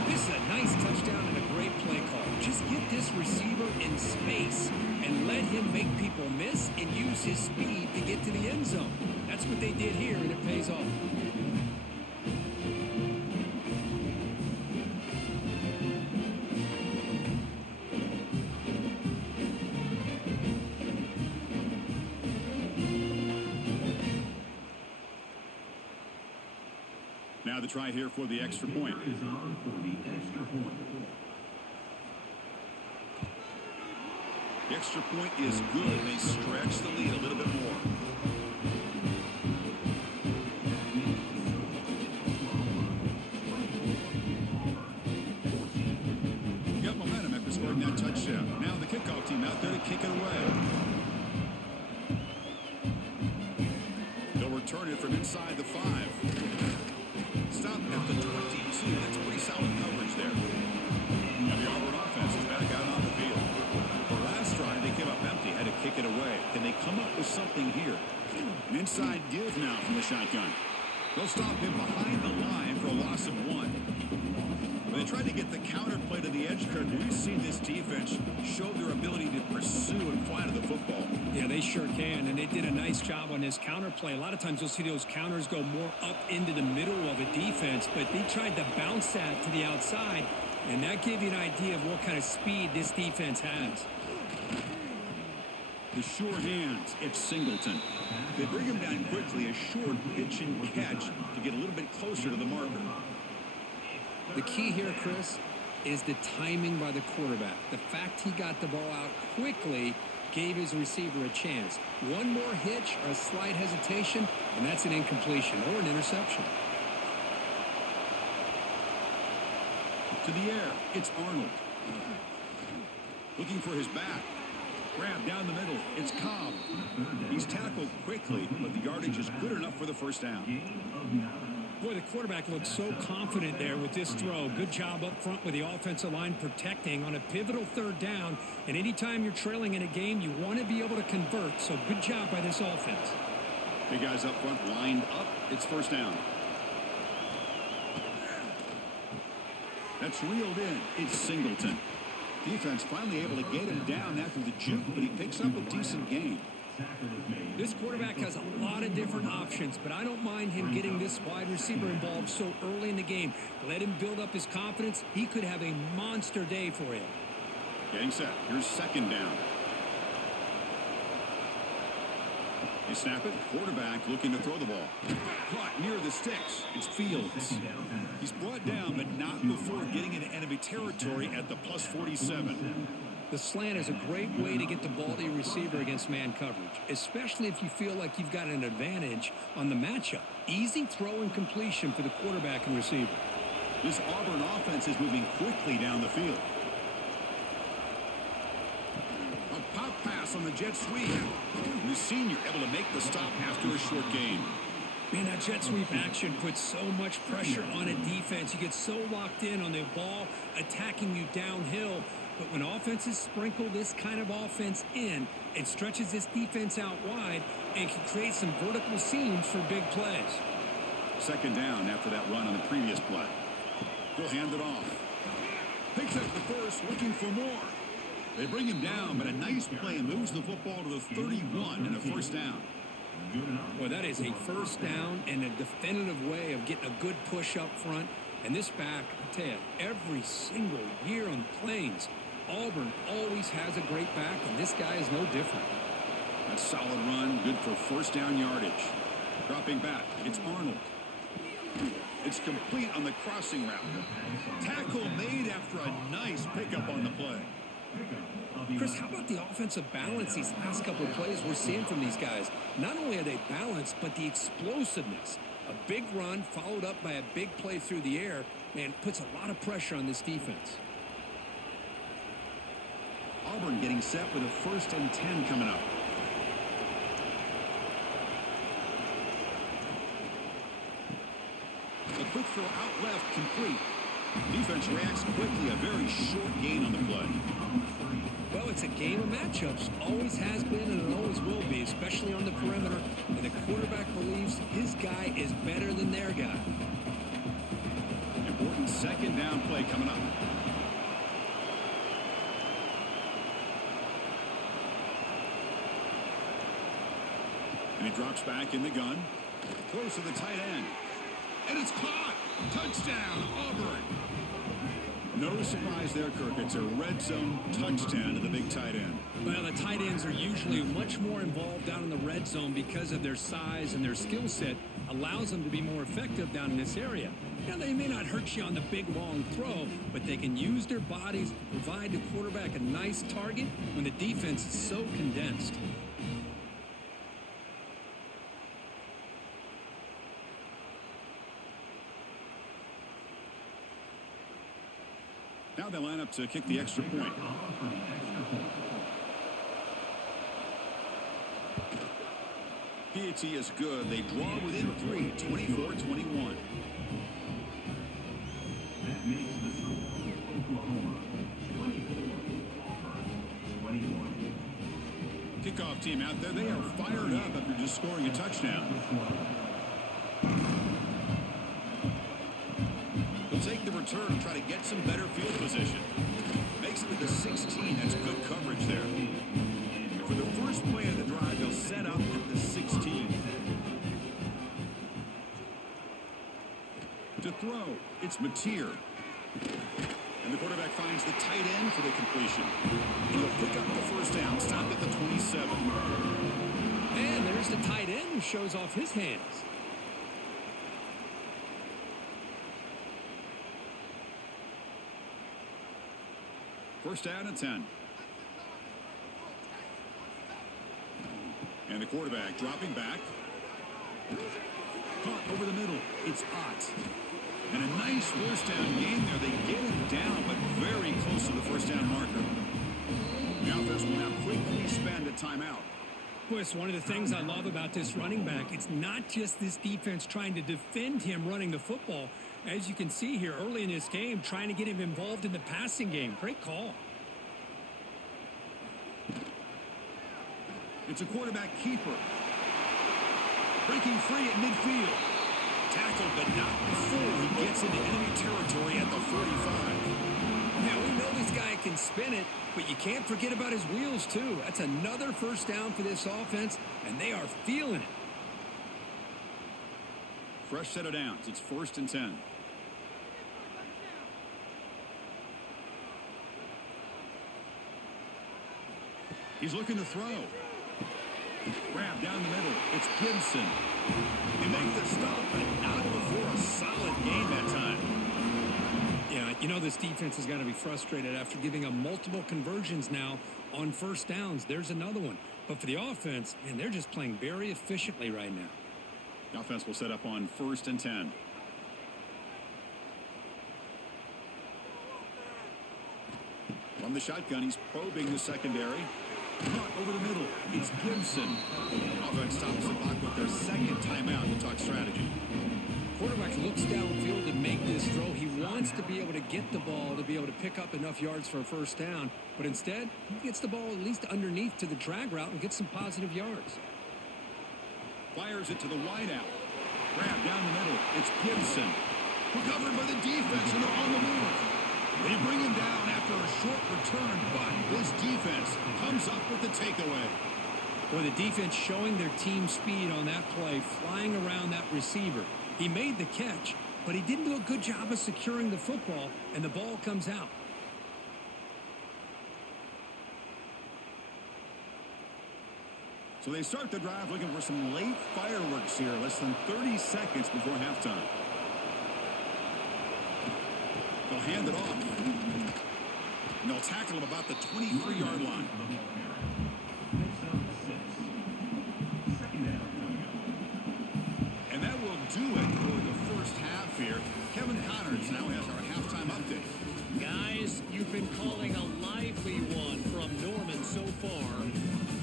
This is a nice touchdown and a great play call. Just get this receiver in space and let him make people miss and use his speed to get to the end zone. That's what they did here, and it pays off. Now the try here for the extra point. The extra point is good. They stretch the lead a little bit more. Got momentum after scoring that touchdown. Now the kickoff team out there to kick it away. They'll return it from inside the 5. Stop at the 22. That's pretty solid coverage there. Now the Auburn offense is back out on the field. The last drive, they came up empty, had to kick it away. Can they come up with something here? An inside give now from the shotgun. They'll stop him behind the line for a loss of 1. When they try to get the counter play to the edge, Kirk, we've seen this defense show their ability to pursue and fly to the football. Yeah, they sure can, and they did a nice job on this counter play. A lot of times you'll see those counters go more up into the middle of a defense, but they tried to bounce that to the outside, and that gave you an idea of what kind of speed this defense has. The sure hands, it's Singleton. They bring him down quickly, a short pitch and catch to get a little bit closer to the marker. The key here, Chris, is the timing by the quarterback. The fact he got the ball out quickly gave his receiver a chance. One more hitch or a slight hesitation, and that's an incompletion or an interception. To the air, it's Arnold. Looking for his back. Grab down the middle, it's Cobb. He's tackled quickly, but the yardage is good enough for the first down. Boy, the quarterback looked so confident there with this throw. Good job up front with the offensive line protecting on a pivotal third down. And anytime you're trailing in a game, you want to be able to convert. So good job by this offense. Big guys up front lined up. It's first down. That's reeled in. It's Singleton. Defense finally able to get him down after the juke, but he picks up a decent gain. This quarterback has a lot of different options, but I don't mind him getting this wide receiver involved so early in the game. Let him build up his confidence. He could have a monster day for you. Getting set. Here's second down. They snap it. Quarterback looking to throw the ball. Caught near the sticks. It's Fields. He's brought down, but not before getting into enemy territory at the plus 47. The slant is a great way to get the ball to your receiver against man coverage, especially if you feel like you've got an advantage on the matchup. Easy throw and completion for the quarterback and receiver. This Auburn offense is moving quickly down the field. A pop pass on the jet sweep. The senior able to make the stop after a short gain. Man, that jet sweep action puts so much pressure on a defense. You get so locked in on the ball attacking you downhill. But when offenses sprinkle this kind of offense in, it stretches this defense out wide and can create some vertical seams for big plays. Second down after that run on the previous play. He'll hand it off. Picks up the first, looking for more. They bring him down, but a nice play moves the football to the 31 and a first down. Well, that is a first down and a definitive way of getting a good push up front. And this back, I tell you, every single year on the Plains, Auburn always has a great back, and this guy is no different. A solid run, good for first down yardage. Dropping back, it's Arnold. It's complete on the crossing route. Tackle made after a nice pickup on the play. Chris, how about the offensive balance these last couple of plays we're seeing from these guys? Not only are they balanced, but the explosiveness. A big run followed up by a big play through the air, man, puts a lot of pressure on this defense. Auburn getting set with a 1st and 10 coming up. A quick throw out left, complete. Defense reacts quickly, a very short gain on the play. Well, it's a game of matchups. Always has been and it always will be, especially on the perimeter. And the quarterback believes his guy is better than their guy. Important second down play coming up. And he drops back in the gun. Throws to the tight end. And it's caught. Touchdown, Auburn. No surprise there, Kirk. It's a red zone touchdown to the big tight end. Well, the tight ends are usually much more involved down in the red zone because of their size and their skill set allows them to be more effective down in this area. Now, they may not hurt you on the big, long throw, but they can use their bodies to provide the quarterback a nice target when the defense is so condensed. Now they line up to kick the extra point. PAT is good. They draw within 3, 24-21. Kickoff team out there. They are fired up after just scoring a touchdown. Take the return and try to get some better field position. Makes it to the 16. That's good coverage there. And for the first play of the drive, they'll set up at the 16. To throw, it's Mateer. And the quarterback finds the tight end for the completion. He'll pick up the first down, stop at the 27. And there's the tight end who shows off his hands. First down and 10. And the quarterback dropping back. Caught over the middle. It's Ott. And a nice first down gain there. They get him down, but very close to the first down marker. The offense will now quickly spend a timeout. Boy, it's one of the things I love about this running back. It's not just this defense trying to defend him running the football. As you can see here early in this game, trying to get him involved in the passing game. Great call. It's a quarterback keeper. Breaking free at midfield. Tackled, but not before he gets into enemy territory at the 45. Now, we know this guy can spin it, but you can't forget about his wheels, too. That's another first down for this offense, and they are feeling it. Fresh set of downs. It's 1st and 10. He's looking to throw. Grab down the middle. It's Gibson. They make the stop, but not before a solid gain that time. Yeah, you know this defense has got to be frustrated after giving up multiple conversions now on first downs. There's another one. But for the offense, man, they're just playing very efficiently right now. The offense will set up on 1st and 10. From the shotgun, he's probing the secondary. Caught over the middle. It's Gibson. Offense stops the clock with their second timeout to talk strategy. Quarterback looks downfield to make this throw. He wants to be able to get the ball to be able to pick up enough yards for a first down. But instead, he gets the ball at least underneath to the drag route and gets some positive yards. Fires it to the wideout. Grab down the middle. It's Gibson. Recovered by the defense, and they're on the move. They bring him down after a short return, but this defense comes up with the takeaway. Boy, the defense showing their team speed on that play, flying around that receiver. He made the catch, but he didn't do a good job of securing the football, and the ball comes out. So they start the drive looking for some late fireworks here, less than 30 seconds before halftime. They'll hand it off. And they'll tackle him about the 23-yard line. And that will do it for the first half here. Kevin Connors now has our halftime update. Guys, you've been calling a lively one from Norman so far.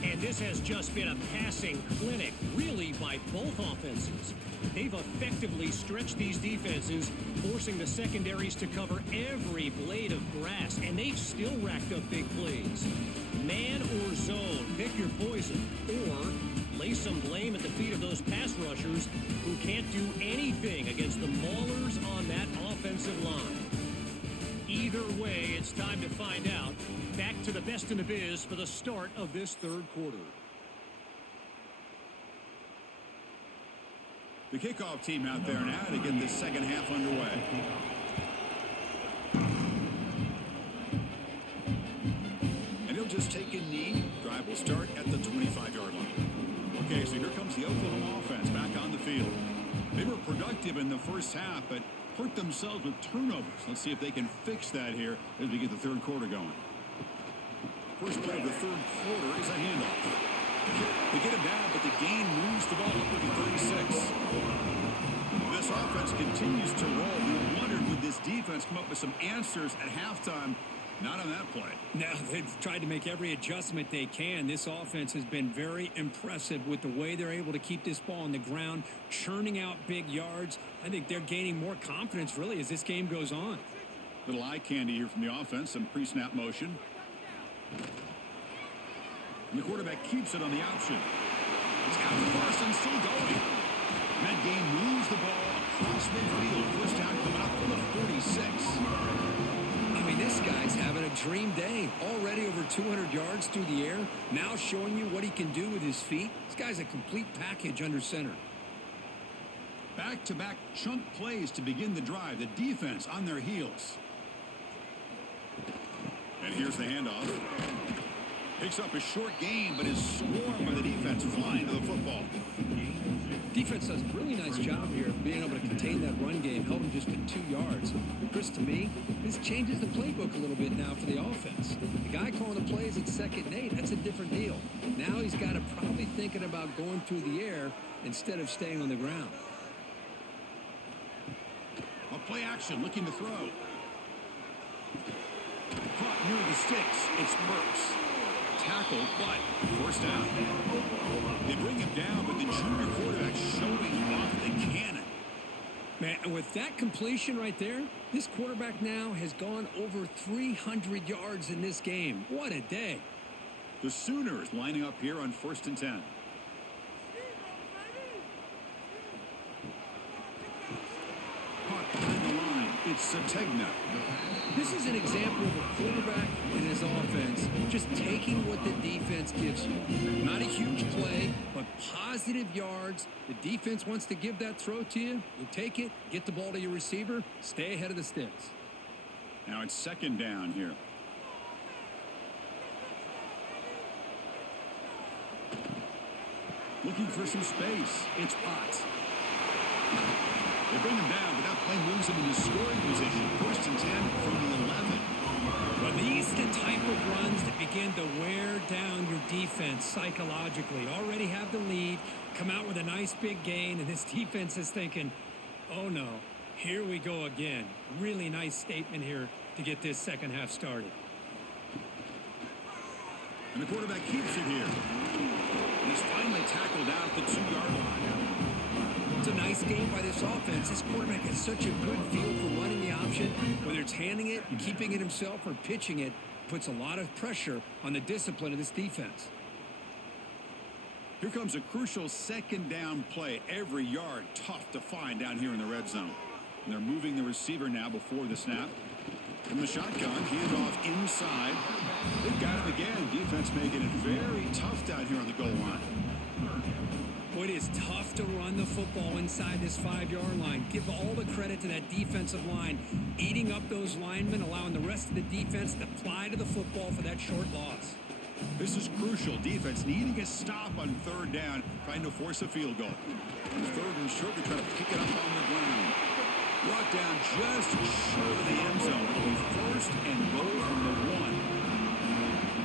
And this has just been a passing clinic, really, by both offenses. They've effectively stretched these defenses, forcing the secondaries to cover every blade of grass, and they've still racked up big plays. Man or zone, pick your poison, or lay some blame at the feet of those pass rushers who can't do anything against the maulers on that offensive line. Either way, it's time to find out. Back to the best in the biz for the start of this third quarter. The kickoff team out there now to get this second half underway. And he'll just take a knee. Drive will start at the 25-yard line. Okay, so here comes the Oklahoma offense back on the field. They were productive in the first half, but hurt themselves with turnovers. Let's see if they can fix that here as we get the third quarter going. First play of the third quarter is a handoff. They get it down, but the gain moves the ball up to the 36. This offense continues to roll. We wondered, would this defense come up with some answers at halftime? Not on that play. No, they've tried to make every adjustment they can. This offense has been very impressive with the way they're able to keep this ball on the ground, churning out big yards. I think they're gaining more confidence, really, as this game goes on. Little eye candy here from the offense, some pre-snap motion. And the quarterback keeps it on the option. He's got the Parsons still going. And that game moves the ball across midfield. First down coming up from the 46. I mean, this guy's having a dream day. Already over 200 yards through the air. Now showing you what he can do with his feet. This guy's a complete package under center. Back-to-back chunk plays to begin the drive. The defense on their heels. And here's the handoff. Picks up a short gain, but is swarmed by the defense flying to the football. Defense does a really nice job here of being able to contain that run game, held him just at 2 yards. Chris, to me, this changes the playbook a little bit now for the offense. The guy calling the plays at 2nd and 8, that's a different deal. Now he's got to probably thinking about going through the air instead of staying on the ground. A play action, looking to throw. Caught near the sticks. It's Burks. Tackled, but first down. They bring him down, but the junior quarterback showing off the cannon. Man, with that completion right there, this quarterback now has gone over 300 yards in this game. What a day. The Sooners lining up here on 1st and 10. Caught behind the line. It's Sategna. This is an example of a quarterback and his offense just taking what the defense gives you. Not a huge play, but positive yards. The defense wants to give that throw to you. You take it, get the ball to your receiver, stay ahead of the sticks. Now it's 2nd down here. Looking for some space. It's Potts. They bring him down, but that play moves him into scoring position. 1st and 10 from the 11. Well, these are the type of runs that begin to wear down your defense psychologically. Already have the lead, come out with a nice big gain, and this defense is thinking, oh no, here we go again. Really nice statement here to get this second half started. And the quarterback keeps it here. And he's finally tackled out at the 2-yard line. It's a nice game by this offense. This quarterback has such a good feel for running the option. Whether it's handing it, keeping it himself, or pitching it, puts a lot of pressure on the discipline of this defense. Here comes a crucial second down play. Every yard tough to find down here in the red zone. And they're moving the receiver now before the snap. From the shotgun, handoff inside. They've got him again. Defense making it very tough down here on the goal line. Boy, it is tough to run the football inside this 5-yard line. Give all the credit to that defensive line. Eating up those linemen, allowing the rest of the defense to fly to the football for that short loss. This is crucial. Defense needing a stop on third down, trying to force a field goal. And third and short, they try to pick it up on the ground. Brought down just short of the end zone. It'll be first and goal from the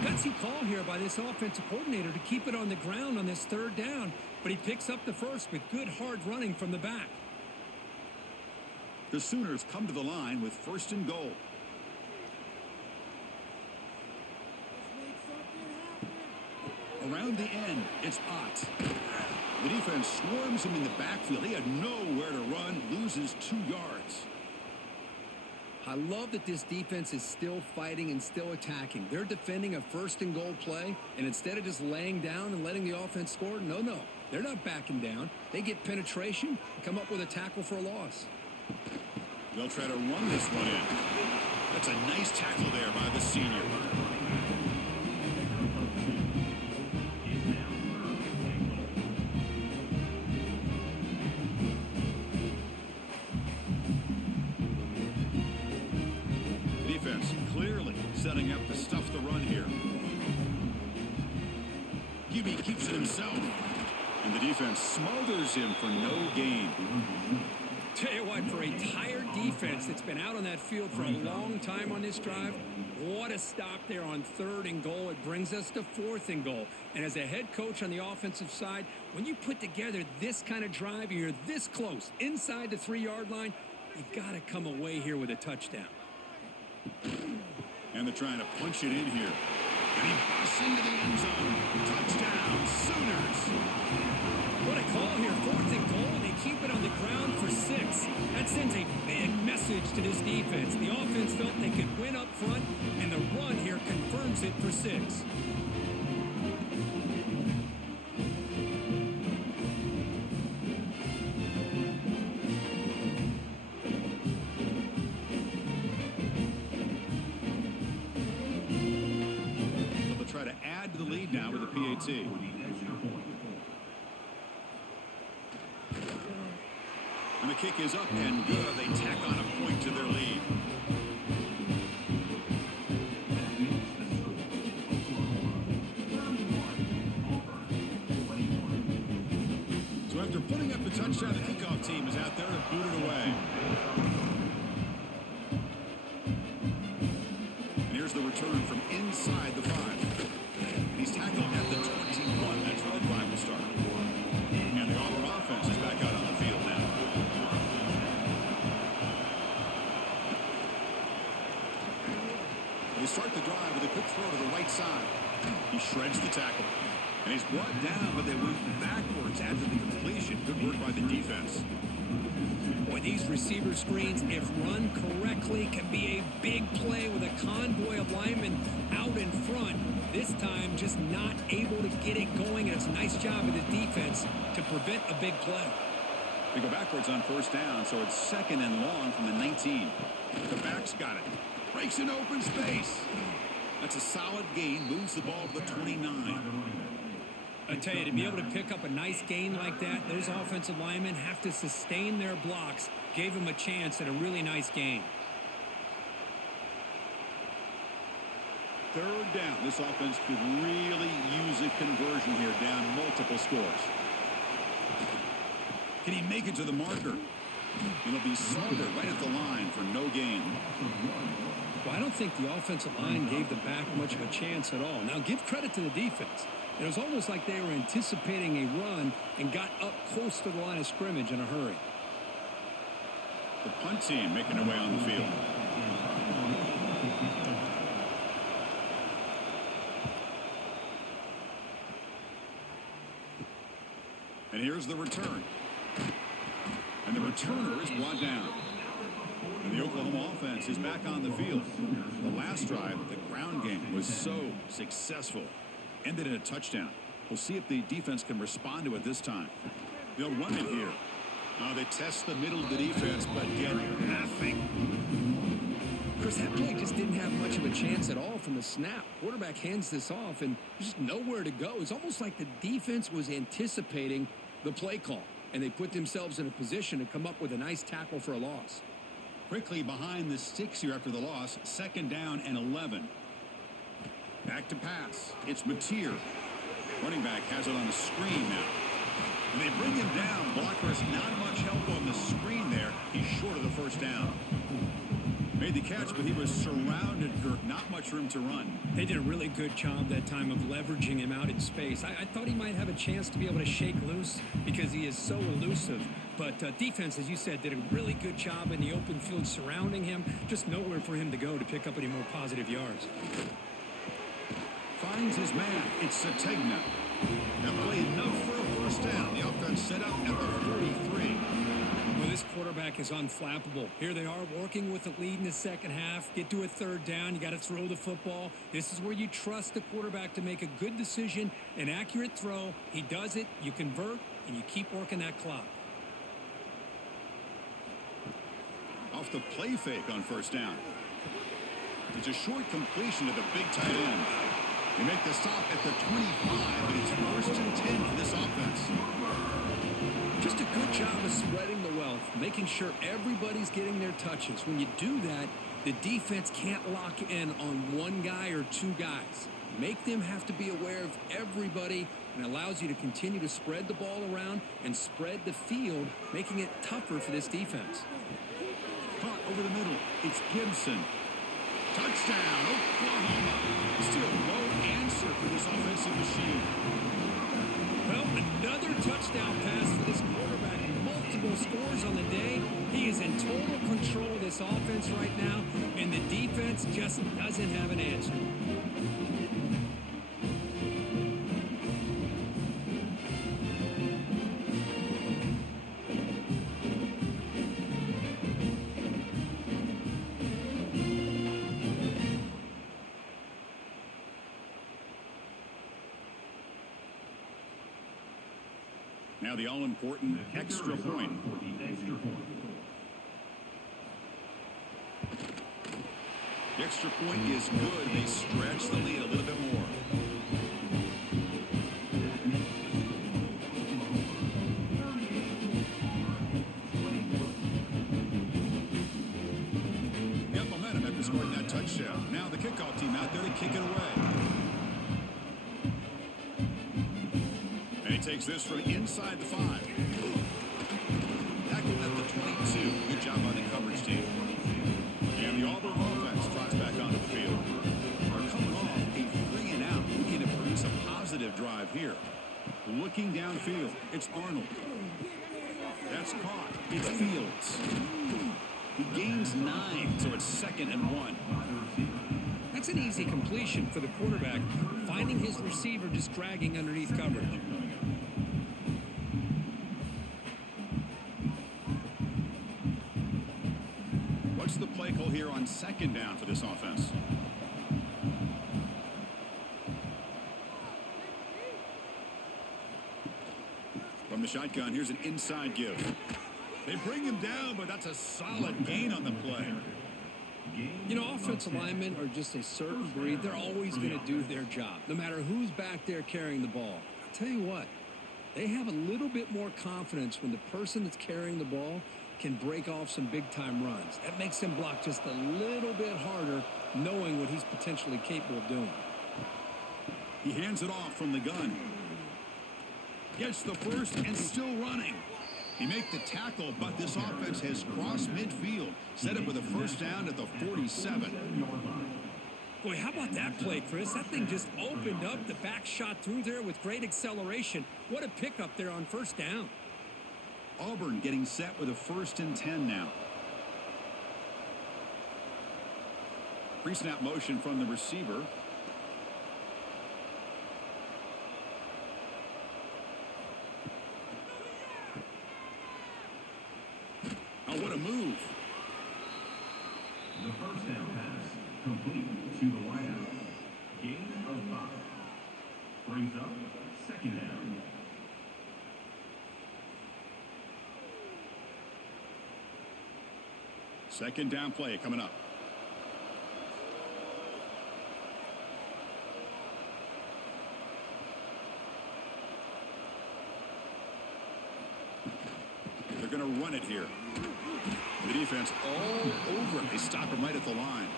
1. Gutsy call here by this offensive coordinator to keep it on the ground on this third down, but he picks up the first with good hard running from the back. The Sooners come to the line with first and goal. Around the end, it's Ott. The defense swarms him in the backfield. He had nowhere to run, loses 2 yards. I love that this defense is still fighting and still attacking. They're defending a first and goal play, and instead of just laying down and letting the offense score, no, they're not backing down. They get penetration and come up with a tackle for a loss. They'll try to run this one in. That's a nice tackle there by the senior. Clearly setting up to stuff the run here. QB keeps it himself. And the defense smothers him for no gain. Tell you what, for a tired defense that's been out on that field for a long time on this drive, what a stop there on third and goal. It brings us to fourth and goal. And as a head coach on the offensive side, when you put together this kind of drive, you're this close inside the 3-yard line, you got to come away here with a touchdown. And they're trying to punch it in here. And he busts into the end zone. Touchdown, Sooners. What a call here. Fourth and goal, and they keep it on the ground for 6. That sends a big message to this defense. The offense felt they could win up front, and the run here confirms it for 6. To the lead now with a PAT. And the kick is up and good. They tack on a point to their lead. So after putting up the touchdown, the kickoff team is out there to boot it away. And here's the return from inside the 5. He's tackled at the 21. That's where the drive will start. And the Auburn offense is back out on the field now. They start the drive with a quick throw to the right side. He shreds the tackle. And he's brought down, but they went backwards after the completion. Good work by the defense. Boy, these receiver screens, if run correctly, can be a big play with a convoy of linemen out in front. This time, just not able to get it going, and it's a nice job of the defense to prevent a big play. They go backwards on first down, so it's second and long from the 19. The back's got it. Breaks in open space. That's a solid gain. Moves the ball to the 29. I tell you, to be able to pick up a nice gain like that, those offensive linemen have to sustain their blocks. Gave them a chance at a really nice gain. Third down. This offense could really use a conversion here, down multiple scores. Can he make it to the marker? It'll be smothered right at the line for no gain. Well, I don't think the offensive line gave the back much of a chance at all. Now, give credit to the defense. It was almost like they were anticipating a run and got up close to the line of scrimmage in a hurry. The punt team making their way on the field. And here's the return. And the returner is brought down. And the Oklahoma offense is back on the field. The last drive of the ground game was so successful. Ended in a touchdown. We'll see if the defense can respond to it this time. They'll run it here. They test the middle of the defense, but get nothing. Chris, that play just didn't have much of a chance at all from the snap. Quarterback hands this off, and there's just nowhere to go. It's almost like the defense was anticipating the play call, and they put themselves in a position to come up with a nice tackle for a loss. Quickly behind the sticks here after the loss. 2nd down and 11. Back to pass. It's Mateer. Running back has it on the screen now. And they bring him down. Blockers not much help on the screen there. He's short of the first down. Made the catch, but he was surrounded, Kirk. Not much room to run. They did a really good job that time of leveraging him out in space. I thought he might have a chance to be able to shake loose because he is so elusive. But defense, as you said, did a really good job in the open field surrounding him. Just nowhere for him to go to pick up any more positive yards. Finds his man. It's Sategna. That play enough for a first down. The offense set up at the 43. Well, this quarterback is unflappable. Here they are working with the lead in the second half. Get to a 3rd down. You got to throw the football. This is where you trust the quarterback to make a good decision, an accurate throw. He does it. You convert, and you keep working that clock. Off the play fake on first down. It's a short completion to the big tight end. They make the stop at the 25, but it's 1st and 10 for this offense. Just a good job of spreading the wealth, making sure everybody's getting their touches. When you do that, the defense can't lock in on one guy or 2 guys. Make them have to be aware of everybody, and allows you to continue to spread the ball around and spread the field, making it tougher for this defense. Caught over the middle. It's Gibson. Touchdown, Oklahoma. Still no answer for this offensive machine. Well, another touchdown pass for this quarterback. Multiple scores on the day. He is in total control of this offense right now, and the defense just doesn't have an answer. Now the all-important extra point. The extra point is good. They stretch the lead a little bit more. Got momentum after scoring that touchdown. Now the kickoff team out there to kick it away. Takes this from inside the 5. Tackled at the 22. Good job by the coverage team. And the Auburn offense trots back onto the field. They're coming off a 3-and-out, looking to produce a positive drive here. Looking downfield, it's Arnold. That's caught. It's Fields. He gains 9, so it's 2nd and 1. That's an easy completion for the quarterback, finding his receiver just dragging underneath coverage. What's the play call here on 2nd down for this offense? From the shotgun, here's an inside give. They bring him down, but that's a solid gain on the play. You know, offensive linemen are just a certain breed. They're always going to do their job, no matter who's back there carrying the ball. I'll tell you what, they have a little bit more confidence when the person that's carrying the ball can break off some big-time runs. That makes them block just a little bit harder, knowing what he's potentially capable of doing. He hands it off from the gun. Gets the first and still running. He makes the tackle, but this offense has crossed midfield. Set up with a first down at the 47. Boy, how about that play, Chris? That thing just opened up. The back shot through there with great acceleration. What a pickup there on first down. Auburn getting set with a 1st and 10 now. Pre-snap motion from the receiver. Brings up second down. Second down play coming up. They're going to run it here. The defense all over it. They stop him right at the line.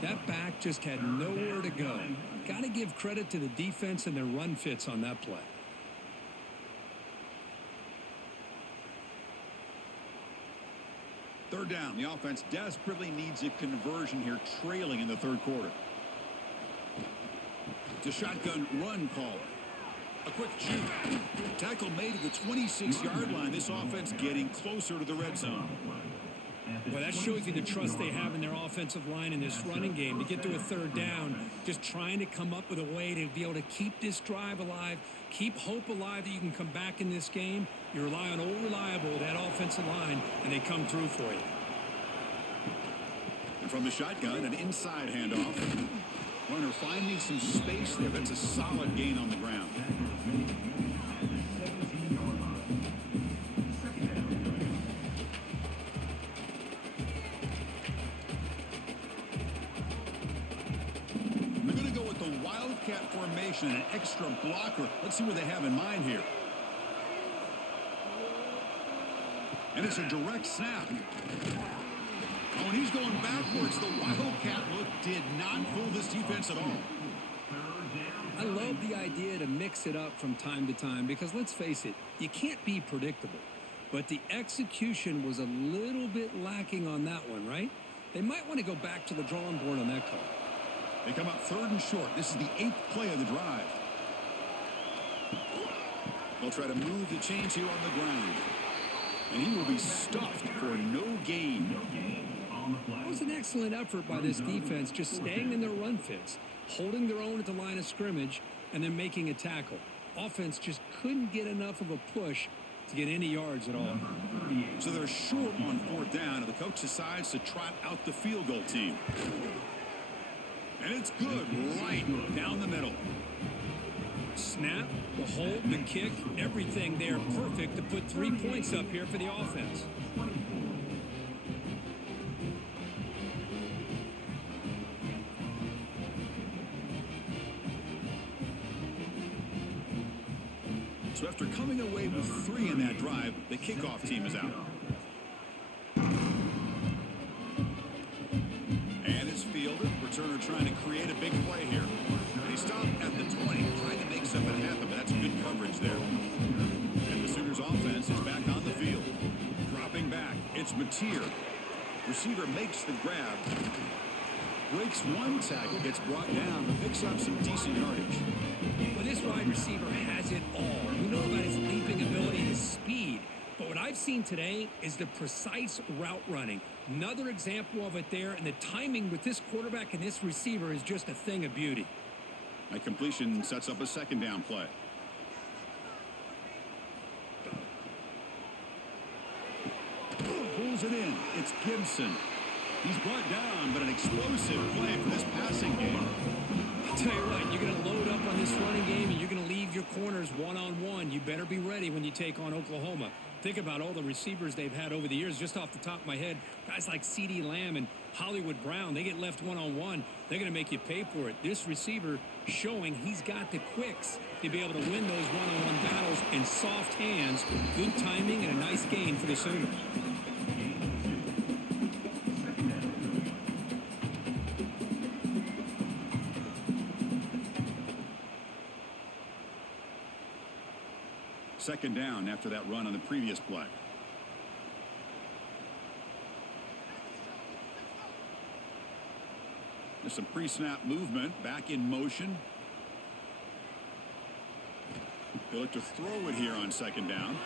That back just had nowhere to go. Got to give credit to the defense and their run fits on that play. Third down. The offense desperately needs a conversion here, trailing in the third quarter. It's a shotgun run call. A quick shoot. Tackle made at the 26-yard line. This offense getting closer to the red zone. Well, that shows you the trust they have in their offensive line in this running game to get to a third down, just trying to come up with a way to be able to keep this drive alive, keep hope alive that you can come back in this game. You rely on old reliable, that offensive line, and they come through for you. And from the shotgun, an inside handoff. Runner finding some space there. That's a solid gain on the ground. They're going to go with the Wildcat formation, an extra blocker. Let's see what they have in mind here. And it's a direct snap. Oh, and he's going backwards. The Wildcat look did not fool this defense at all. I love the idea to mix it up from time to time because, let's face it, you can't be predictable. But the execution was a little bit lacking on that one, right? They might want to go back to the drawing board on that call. They come up third and short. This is the 8th play of the drive. They'll try to move the chains here on the ground. And he will be stuffed for no gain. That was an excellent effort by this defense, just staying in their run fits, holding their own at the line of scrimmage, and then making a tackle. Offense just couldn't get enough of a push to get any yards at all. So they're short on fourth down, and the coach decides to trot out the field goal team. And it's good right down the middle. Snap, the hold, the kick, everything there perfect to put 3 points up here for the offense. So after coming away with 3 in that drive, the kickoff team is out. And it's fielded. Returner trying to create a big play here. And he stopped at the 20, trying to make something happen, but that's good coverage there. And the Sooners offense is back on the field. Dropping back, it's Mateer. Receiver makes the grab. Breaks one tackle, gets brought down, but picks up some decent yardage. Well, this wide receiver has it all. We know about his leaping ability and his speed. But what I've seen today is the precise route running. Another example of it there, and the timing with this quarterback and this receiver is just a thing of beauty. A completion sets up a second down play. Pulls it in. It's Gibson. He's brought down, but an explosive play for this passing game. I'll tell you what, you're going to load up on this running game, and you're going to leave your corners one-on-one. You better be ready when you take on Oklahoma. Think about all the receivers they've had over the years. Just off the top of my head, guys like CeeDee Lamb and Hollywood Brown, they get left one-on-one. They're going to make you pay for it. This receiver showing he's got the quicks to be able to win those one-on-one battles in soft hands. Good timing and a nice gain for the Sooners. Second down after that run on the previous play. There's some pre-snap movement, back in motion. They look to throw it here on second down.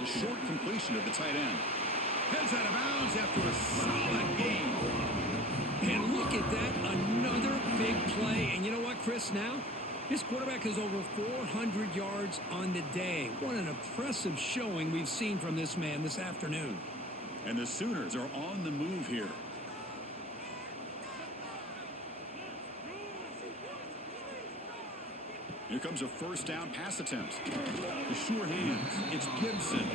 It's a short completion of the tight end. Heads out of bounds after a solid gain. And look at that, another big play. And you know what, Chris, now? This quarterback has over 400 yards on the day. What an impressive showing we've seen from this man this afternoon. And the Sooners are on the move here. Here comes a first down pass attempt. The sure hands. It's Gibson.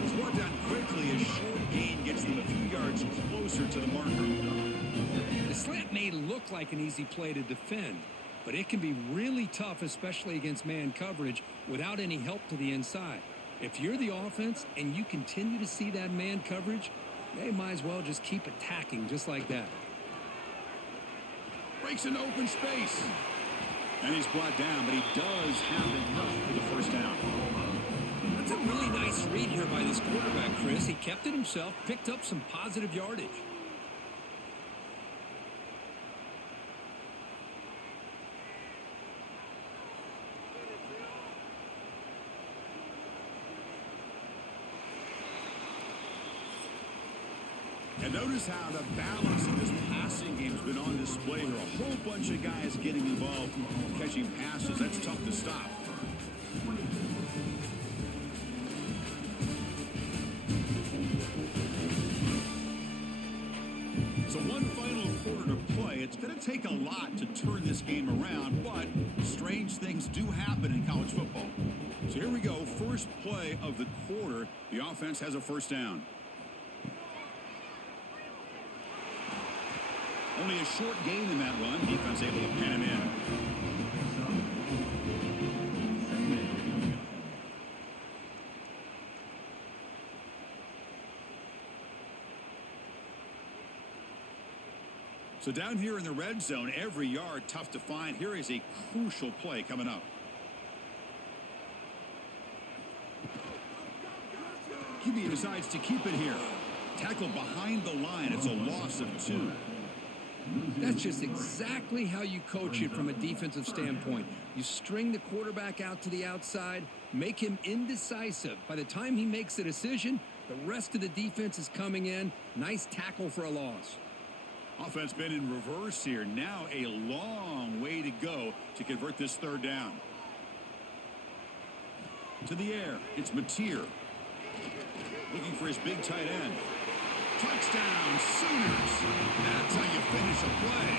He's brought down quickly. A short gain gets them a few yards closer to the marker. The slant may look like an easy play to defend, but it can be really tough, especially against man coverage, without any help to the inside. If you're the offense and you continue to see that man coverage, they might as well just keep attacking just like that. Breaks into open space. And he's brought down, but he does have enough for the first down. That's a really nice read here by this quarterback, Chris. He kept it himself, picked up some positive yardage. And notice how the balance of this passing game has been on display here. A whole bunch of guys getting involved, catching passes. That's tough to stop. So one final quarter to play. It's going to take a lot to turn this game around, but strange things do happen in college football. So here we go. First play of the quarter. The offense has a first down. Only a short gain in that run. Defense able to pin him in. So down here in the red zone, every yard tough to find. Here is a crucial play coming up. QB decides to keep it here. Tackle behind the line. It's a loss of 2. That's just exactly how you coach it from a defensive standpoint. You string the quarterback out to the outside, make him indecisive. By the time he makes a decision, the rest of the defense is coming in. Nice tackle for a loss. Offense been in reverse here. Now a long way to go to convert this third down. To the air, it's Mateer. Looking for his big tight end. Touchdown, Sooners. That's how you finish a play.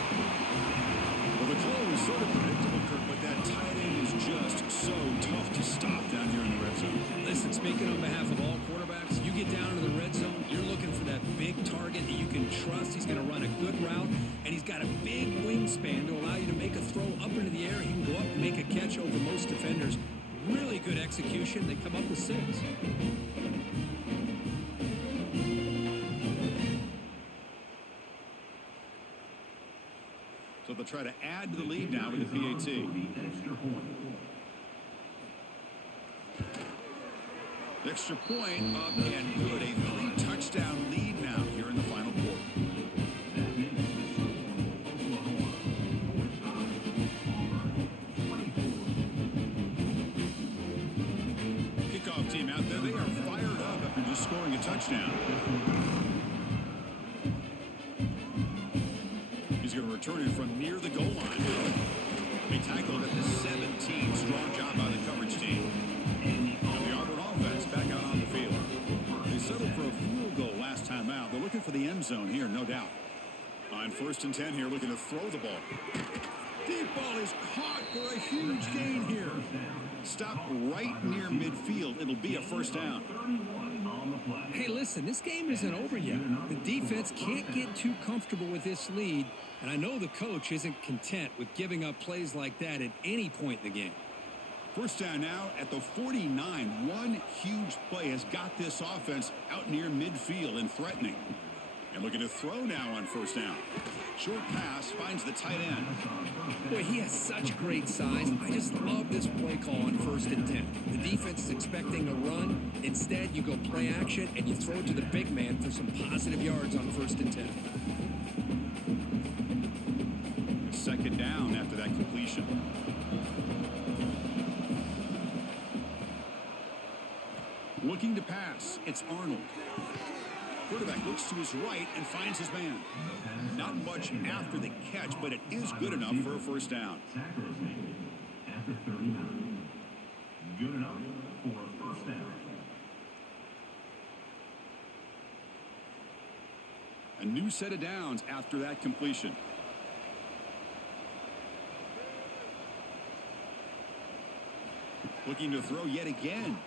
Well, the call was sort of predictable, Kirk, but that tight end is just so tough to stop down here in the red zone. Listen, speaking on behalf of all quarterbacks, you get down to the red zone, you're looking for that big target that you can trust. He's going to run a good route, and he's got a big wingspan to allow you to make a throw up into the air. He can go up and make a catch over most defenders. Really good execution. They come up with 6. So they'll try to add to the lead now with the PAT. Extra point up and good. A 3-touchdown lead now here in the final quarter. Kickoff team out there. They are fired up after just scoring a touchdown. He's going to return it from near the goal line. He tackled at the 17. Strong job by the coverage team. Now the Auburn offense back out on the field. They settled for a field goal last time out. They're looking for the end zone here, no doubt. On 1st and 10 here, looking to throw the ball. Deep ball is caught for a huge gain here. Stop right near midfield. It'll be a first down. Hey, listen, this game isn't over yet. The defense can't get too comfortable with this lead, and I know the coach isn't content with giving up plays like that at any point in the game. First down now at the 49. One huge play has got this offense out near midfield and threatening. And looking to throw now on first down. Short pass finds the tight end. Boy, he has such great size. I just love this play call on 1st and 10. The defense is expecting a run. Instead, you go play action and you throw it to the big man for some positive yards on 1st and 10. Second down after that completion. Looking to pass. It's Arnold. Quarterback looks to his right and finds his man. Not much after the catch, but it is good enough for a first down. After 39. Good enough for a first down. A new set of downs after that completion. Looking to throw yet again.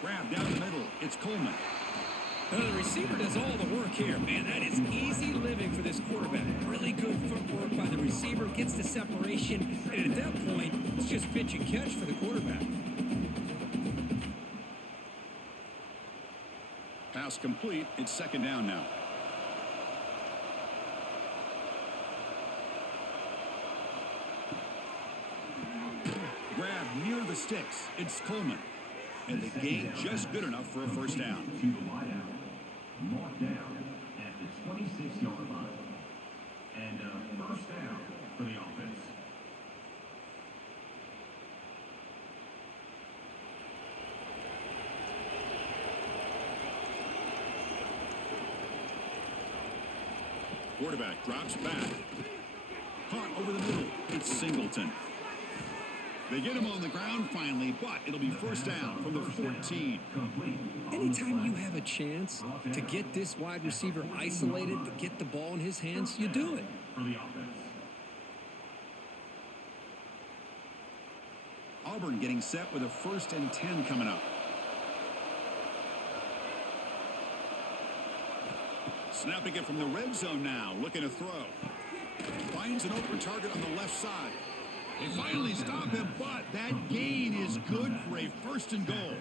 Grab down the middle. It's Coleman. The receiver does all the work here. Man, that is easy living for this quarterback. Really good footwork by the receiver. Gets the separation. And at that point, it's just pitch and catch for the quarterback. Pass complete. It's second down now. Grab near the sticks. It's Coleman. And the gain just good enough for a first down. To the wideout. Marked down at the 26-yard line. And a first down for the offense. Quarterback drops back. Caught over the middle. It's Singleton. They get him on the ground finally, but it'll be first down from the 14. Anytime you have a chance to get this wide receiver isolated, to get the ball in his hands, you do it. For the offense. Auburn getting set with a 1st and 10 coming up. Snapping it from the red zone now, looking to throw. Finds an open target on the left side. They finally stop him, but that gain is good for a 1st and goal.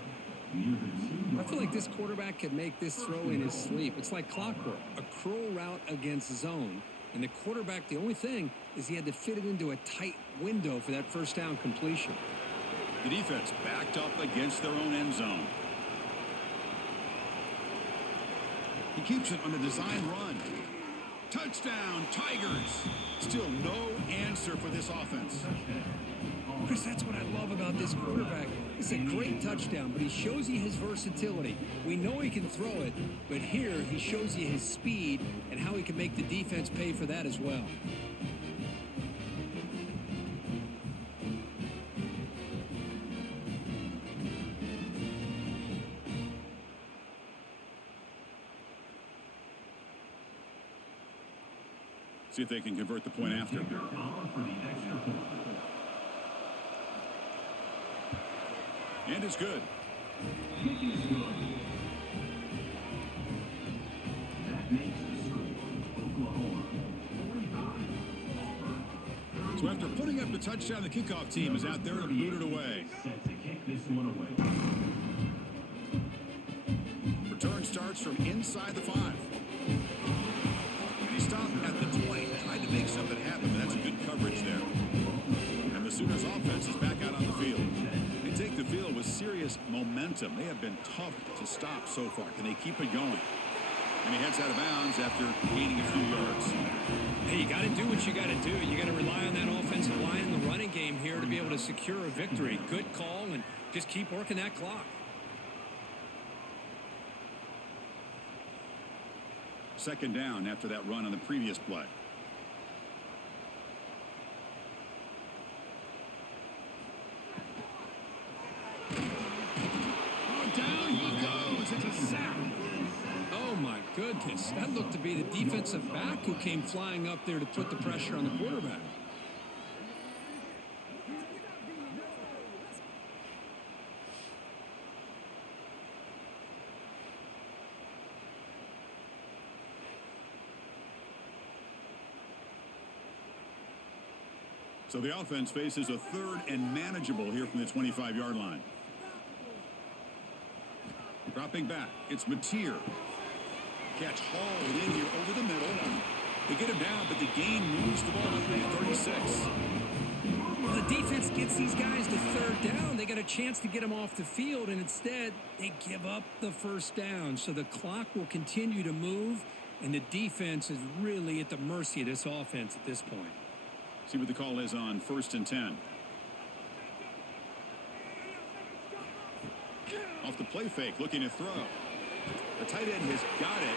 I feel like this quarterback could make this throw in his sleep. It's like clockwork, a curl route against zone. And the quarterback, the only thing is he had to fit it into a tight window for that first down completion. The defense backed up against their own end zone. He keeps it on a design run. Touchdown, Tigers. Still no answer for this offense. Chris, that's what I love about this quarterback. It's a great touchdown, but he shows you his versatility. We know he can throw it, but here he shows you his speed and how he can make the defense pay for that as well. See if they can convert the point after. And it's good. So after putting up the touchdown, the kickoff team is out there to boot it away. Set to kick this one away. Return starts from inside the 5. And he stopped at the 20. Tried to make something happen, but that's good coverage there. And the Sooners offense is back out on the field. They take the field with serious momentum. They have been tough to stop so far. Can they keep it going? And he heads out of bounds after gaining a few yards. Hey, you got to do what you got to do. You got to rely on that offensive line in the running game here to be able to secure a victory. Good call, and just keep working that clock. Second down after that run on the previous play. Oh, down he goes. It's a sack. Oh, my goodness. That looked to be the defensive back who came flying up there to put the pressure on the quarterback. So the offense faces a 3rd and manageable here from the 25-yard line. Dropping back, it's Mateer. Catch hauled in here over the middle. They get him down, but the gain moves the ball up to 36. Well, the defense gets these guys to 3rd down. They got a chance to get them off the field, and instead they give up the first down. So the clock will continue to move, and the defense is really at the mercy of this offense at this point. See what the call is on 1st and 10. Off the play fake, looking to throw. The tight end has got it.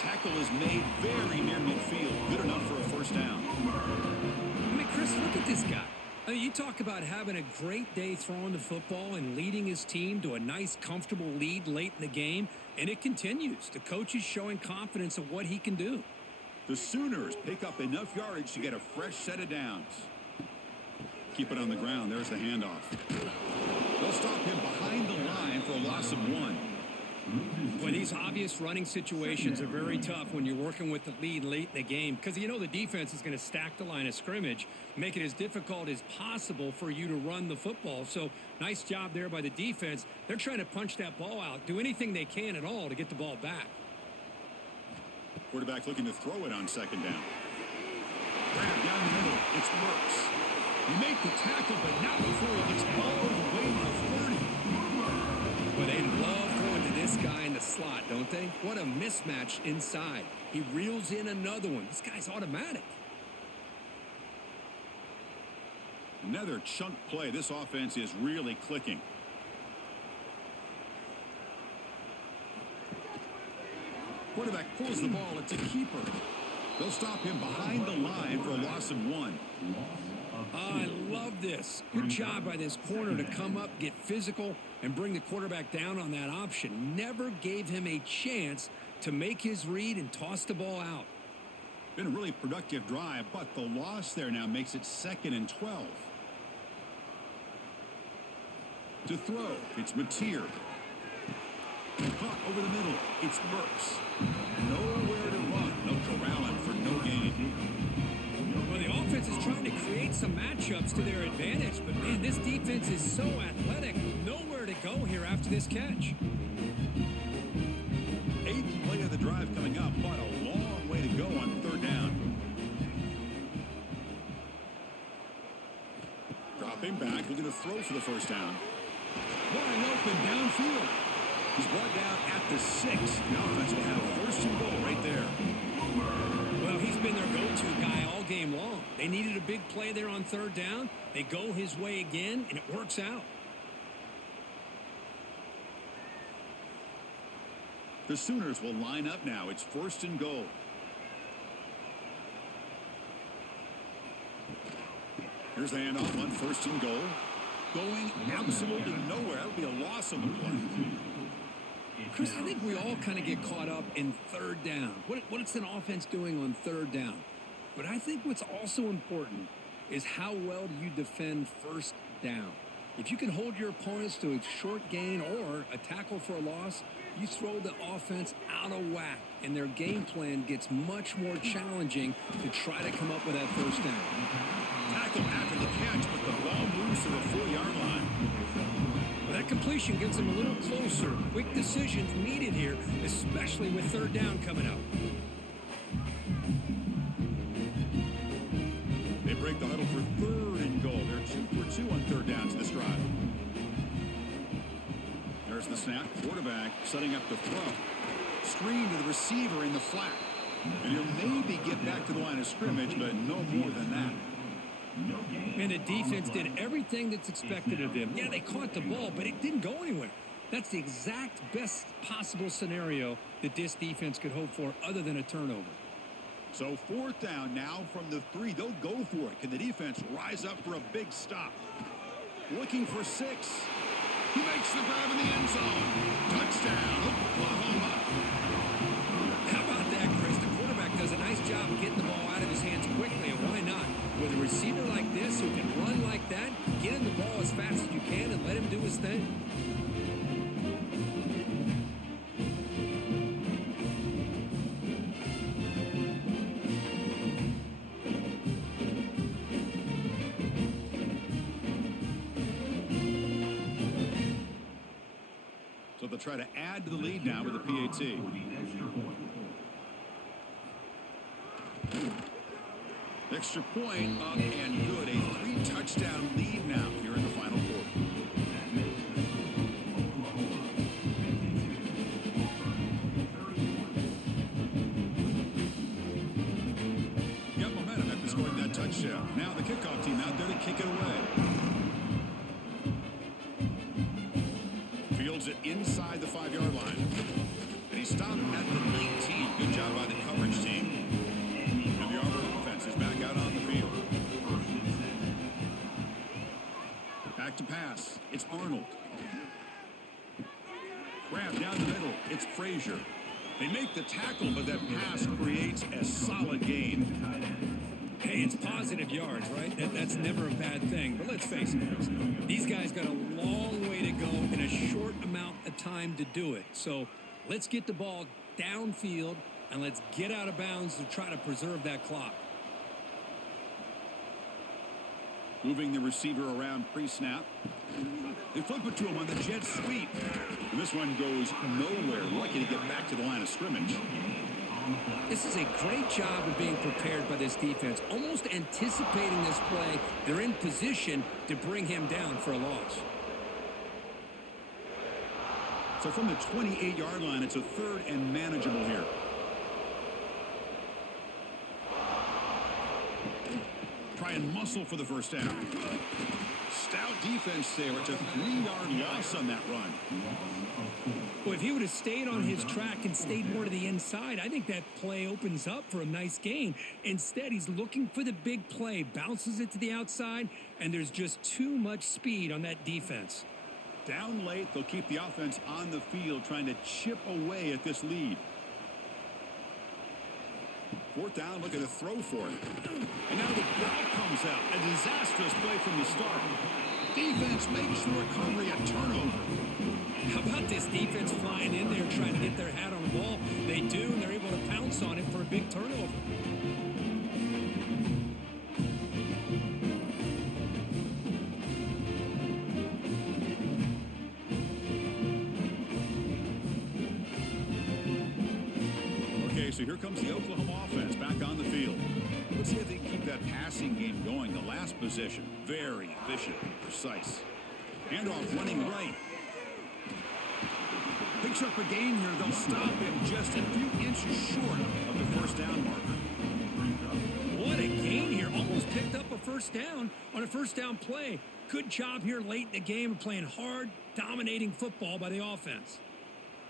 Tackle is made very near midfield. Good enough for a first down. I mean, Chris, look at this guy. I mean, you talk about having a great day throwing the football and leading his team to a nice, comfortable lead late in the game, and it continues. The coach is showing confidence of what he can do. The Sooners pick up enough yardage to get a fresh set of downs. Keep it on the ground. There's the handoff. They'll stop him behind the line for a loss of 1. Boy, these obvious running situations are very tough when you're working with the lead late in the game because you know the defense is going to stack the line of scrimmage, make it as difficult as possible for you to run the football. So nice job there by the defense. They're trying to punch that ball out, do anything they can at all to get the ball back. Quarterback looking to throw it on second down. Grab down the middle. It's Brooks. You make the tackle, but not before he gets all the way to the 30. But they love going to this guy in the slot, don't they? What a mismatch inside. He reels in another one. This guy's automatic. Another chunk play. This offense is really clicking. Quarterback pulls the ball. It's a keeper. They'll stop him behind the line for a loss of 1. I love this. Good job by this corner to come up, get physical, and bring the quarterback down on that option. Never gave him a chance to make his read and toss the ball out. Been a really productive drive, but the loss there now makes it 2nd and 12. To throw, it's Mateer. Caught over the middle, it's Brooks. Nowhere to run. They'll corral him for no gain. Well, the offense is trying to create some matchups to their advantage, but man, this defense is so athletic. Nowhere to go here after this catch. 8th play of the drive coming up, but a long way to go on 3rd down. Dropping back, looking to throw for the 1st down. Wide open downfield. He's brought down at the 6. The offense will have 1st and goal right there. Well, he's been their go-to guy all game long. They needed a big play there on 3rd down. They go his way again, and it works out. The Sooners will line up now. It's 1st and goal. Here's the handoff on 1st and goal. Going absolutely nowhere. That would be a loss on the play. Chris, I think we all kind of get caught up in 3rd down. What's an offense doing on 3rd down? But I think what's also important is how well do you defend 1st down. If you can hold your opponents to a short gain or a tackle for a loss, you throw the offense out of whack, and their game plan gets much more challenging to try to come up with that 1st down. Tackle after the catch, but the ball moves to the 4-yard line. Well, that completion gets them a little closer. Quick decisions needed here, especially with 3rd down coming up. They break the huddle for 3rd and goal. They're 2 for 2 on 3rd downs this drive. There's the snap. Quarterback setting up the throw. Screen to the receiver in the flat. And he'll maybe get back to the line of scrimmage, but no more than that. And the defense did everything that's expected of them. Yeah, they caught the ball, but it didn't go anywhere. That's the exact best possible scenario that this defense could hope for other than a turnover. So 4th down now from the 3. They'll go for it. Can the defense rise up for a big stop? Looking for 6. He makes the grab in the end zone. Touchdown, Oklahoma. How about that, Chris? The quarterback does a nice job of getting the ball out of his hands quickly, and why not? With a receiver like this who can run like that, get him the ball as fast as you can and let him do his thing. So they'll try to add to the lead now with a PAT. Extra point up and good. A 3-touchdown lead now here in the final quarter. Got momentum after scoring that touchdown. Now the kickoff team out there to kick it away. Fields it inside the 5-yard line. And he stopped at the 19. Good job by the coverage team. And the Auburn offense is back out on the field. Back to pass. It's Arnold. Grab down the middle. It's Frazier. They make the tackle, but that pass creates a solid gain. Hey, it's positive yards, right? That's never a bad thing. But let's face it, these guys got a long way to go in a short amount of time to do it. So let's get the ball downfield, and let's get out of bounds to try to preserve that clock. Moving the receiver around pre-snap. They flip it to him on the jet sweep. And this one goes nowhere. Lucky to get back to the line of scrimmage. This is a great job of being prepared by this defense, almost anticipating this play. They're in position to bring him down for a loss. So from the 28-yard line, it's a third and manageable here. Try and muscle for the first down. Stout defense there. It's a 3-yard loss on that run. Well, if he would have stayed on his track and stayed more to the inside, I think that play opens up for a nice gain. Instead, he's looking for the big play, bounces it to the outside, and there's just too much speed on that defense. Down late, they'll keep the offense on the field, trying to chip away at this lead. Fourth down, look at the throw for it. And now the ball comes out. A disastrous play from the start. Defense makes the recovery a turnover. How about this defense flying in there trying to get their hat on the ball? They do, and they're able to pounce on it for a big turnover. Okay, so here comes the Oklahoma offense back on the field. Let's see if they can keep that passing game going. The last possession, very efficient and precise. Handoff running right. Picks up a gain here. They'll stop him just a few inches short of the first down marker. What a gain here. Almost picked up a first down on a first down play. Good job here late in the game of playing hard, dominating football by the offense.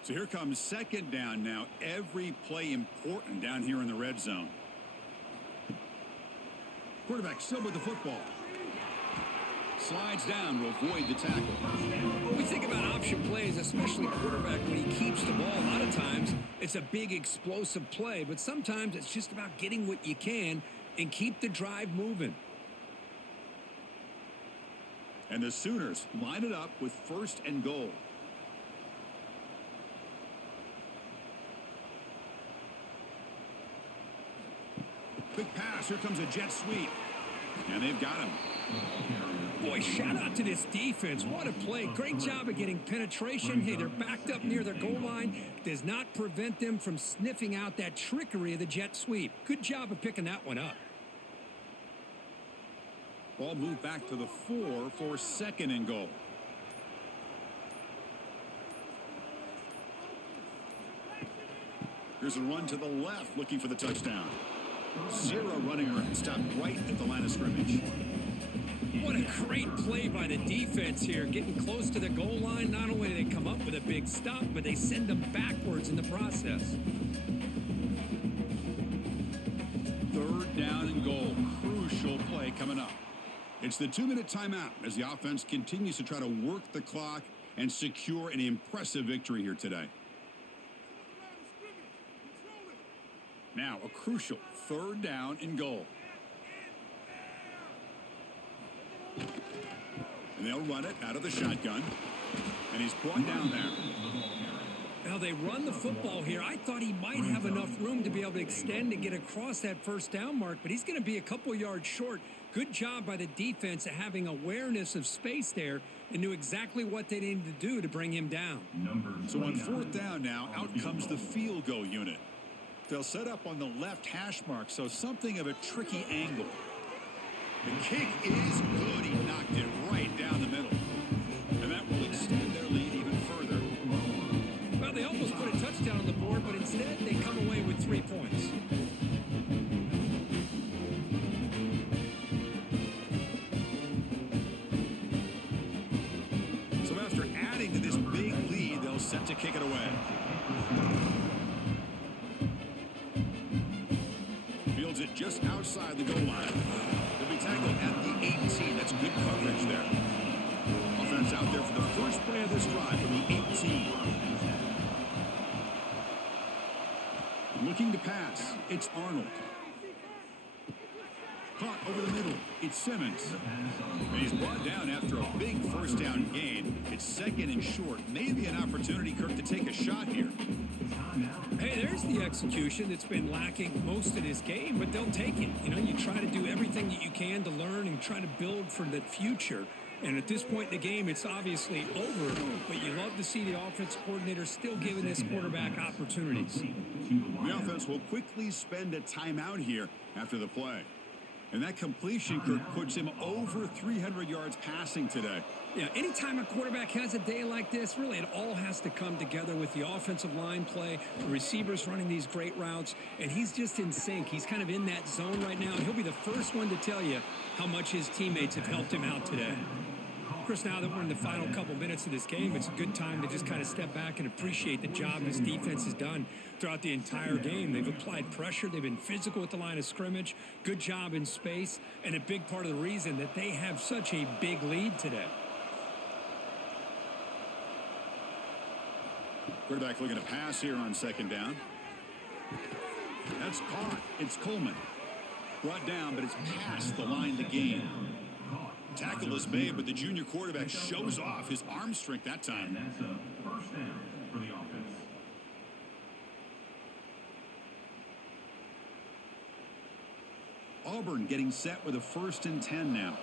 So here comes second down now. Every play important down here in the red zone. Quarterback still with the football. Slides down to avoid the tackle. When we think about option plays, especially quarterback, when he keeps the ball, a lot of times it's a big explosive play, but sometimes it's just about getting what you can and keep the drive moving. And the Sooners line it up with first and goal. Quick pass. Here comes a jet sweep. And they've got him. Boy, shout out to this defense. What a play. Great job of getting penetration. Hey, they're backed up near their goal line. Does not prevent them from sniffing out that trickery of the jet sweep. Good job of picking that one up. Ball moved back to the 4 for second and goal. Here's a run to the left, looking for the touchdown. Zero running room, stopped right at the line of scrimmage. What a great play by the defense here. Getting close to the goal line, not only do they come up with a big stop, but they send them backwards in the process. Third down and goal. Crucial play coming up. It's the 2-minute timeout as the offense continues to try to work the clock and secure an impressive victory here today. Now a crucial third down and goal. And they'll run it out of the shotgun. And he's brought down there. Now they run the football here. I thought he might have enough room to be able to extend and get across that first down mark, but he's going to be a couple yards short. Good job by the defense at having awareness of space there and knew exactly what they needed to do to bring him down. So on fourth down now, out comes the field goal unit. They'll set up on the left hash mark, so something of a tricky angle. The kick is good. He knocked it right down the middle. And that will extend their lead even further. Well, they almost put a touchdown on the board, but instead they come away with 3 points. So after adding to this big lead, they'll set to kick it away. Fields it just outside the goal line. They'll be tackled at the 18. That's good coverage there. Offense out there for the first play of this drive from the 18. Looking to pass. It's Arnold. caught over the middle. It's Simmons. And he's brought down after a big first down gain. It's second and short. Maybe an opportunity, Kirk, to take a shot here. Hey, there's the execution that's been lacking most of this game, but they'll take it. You know, you try to do everything that you can to learn and try to build for the future. And at this point in the game, it's obviously over, but you love to see the offense coordinator still giving this quarterback opportunities. The offense will quickly spend a timeout here after the play. And that completion, Kirk, puts him over 300 yards passing today. Yeah, anytime a quarterback has a day like this, really it all has to come together with the offensive line play, the receivers running these great routes, and he's just in sync. He's kind of in that zone right now, and he'll be the first one to tell you how much his teammates have helped him out today. Of course, now that we're in the final couple minutes of this game, it's a good time to just kind of step back and appreciate the job this defense has done throughout the entire game. They've applied pressure. They've been physical at the line of scrimmage. Good job in space, and a big part of the reason that they have such a big lead today. Quarterback looking to pass here on second down. That's caught. It's Coleman. Brought down, but it's past the line to gain. Tackle is made, but the junior quarterback shows off his arm strength that time. And that's a first down for the offense. Auburn getting set with a 1st and 10 now.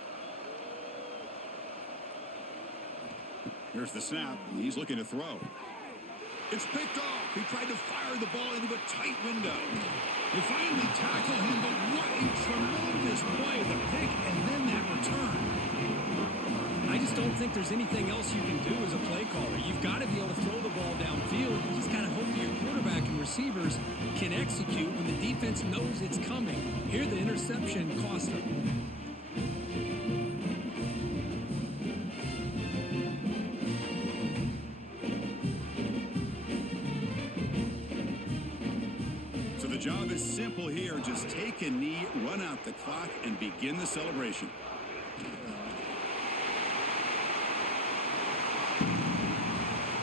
Here's the snap. He's looking to throw. It's picked off. He tried to fire the ball into a tight window. They finally tackle him, but what a tremendous play. The pick and then that return. I just don't think there's anything else you can do as a play caller. You've got to be able to throw the ball downfield. You just got to hope your quarterback and receivers can execute when the defense knows it's coming. Here, the interception cost them. So the job is simple here. Just take a knee, run out the clock, and begin the celebration.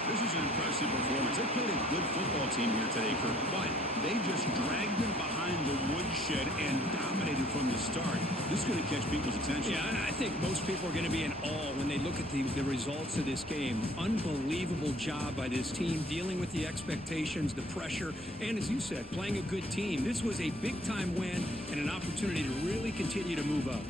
This is an impressive performance. They played a good football team here today, Kirk, but they just dragged them behind the woodshed and dominated from the start. This is going to catch people's attention. Yeah, I think most people are going to be in awe when they look at the results of this game. Unbelievable job by this team dealing with the expectations, the pressure, and as you said, playing a good team. This was a big-time win and an opportunity to really continue to move up.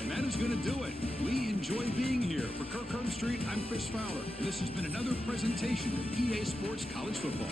And that is going to do it. We enjoy being here. For Kirk Street, I'm Chris Fowler, and this has been another presentation of EA Sports College Football.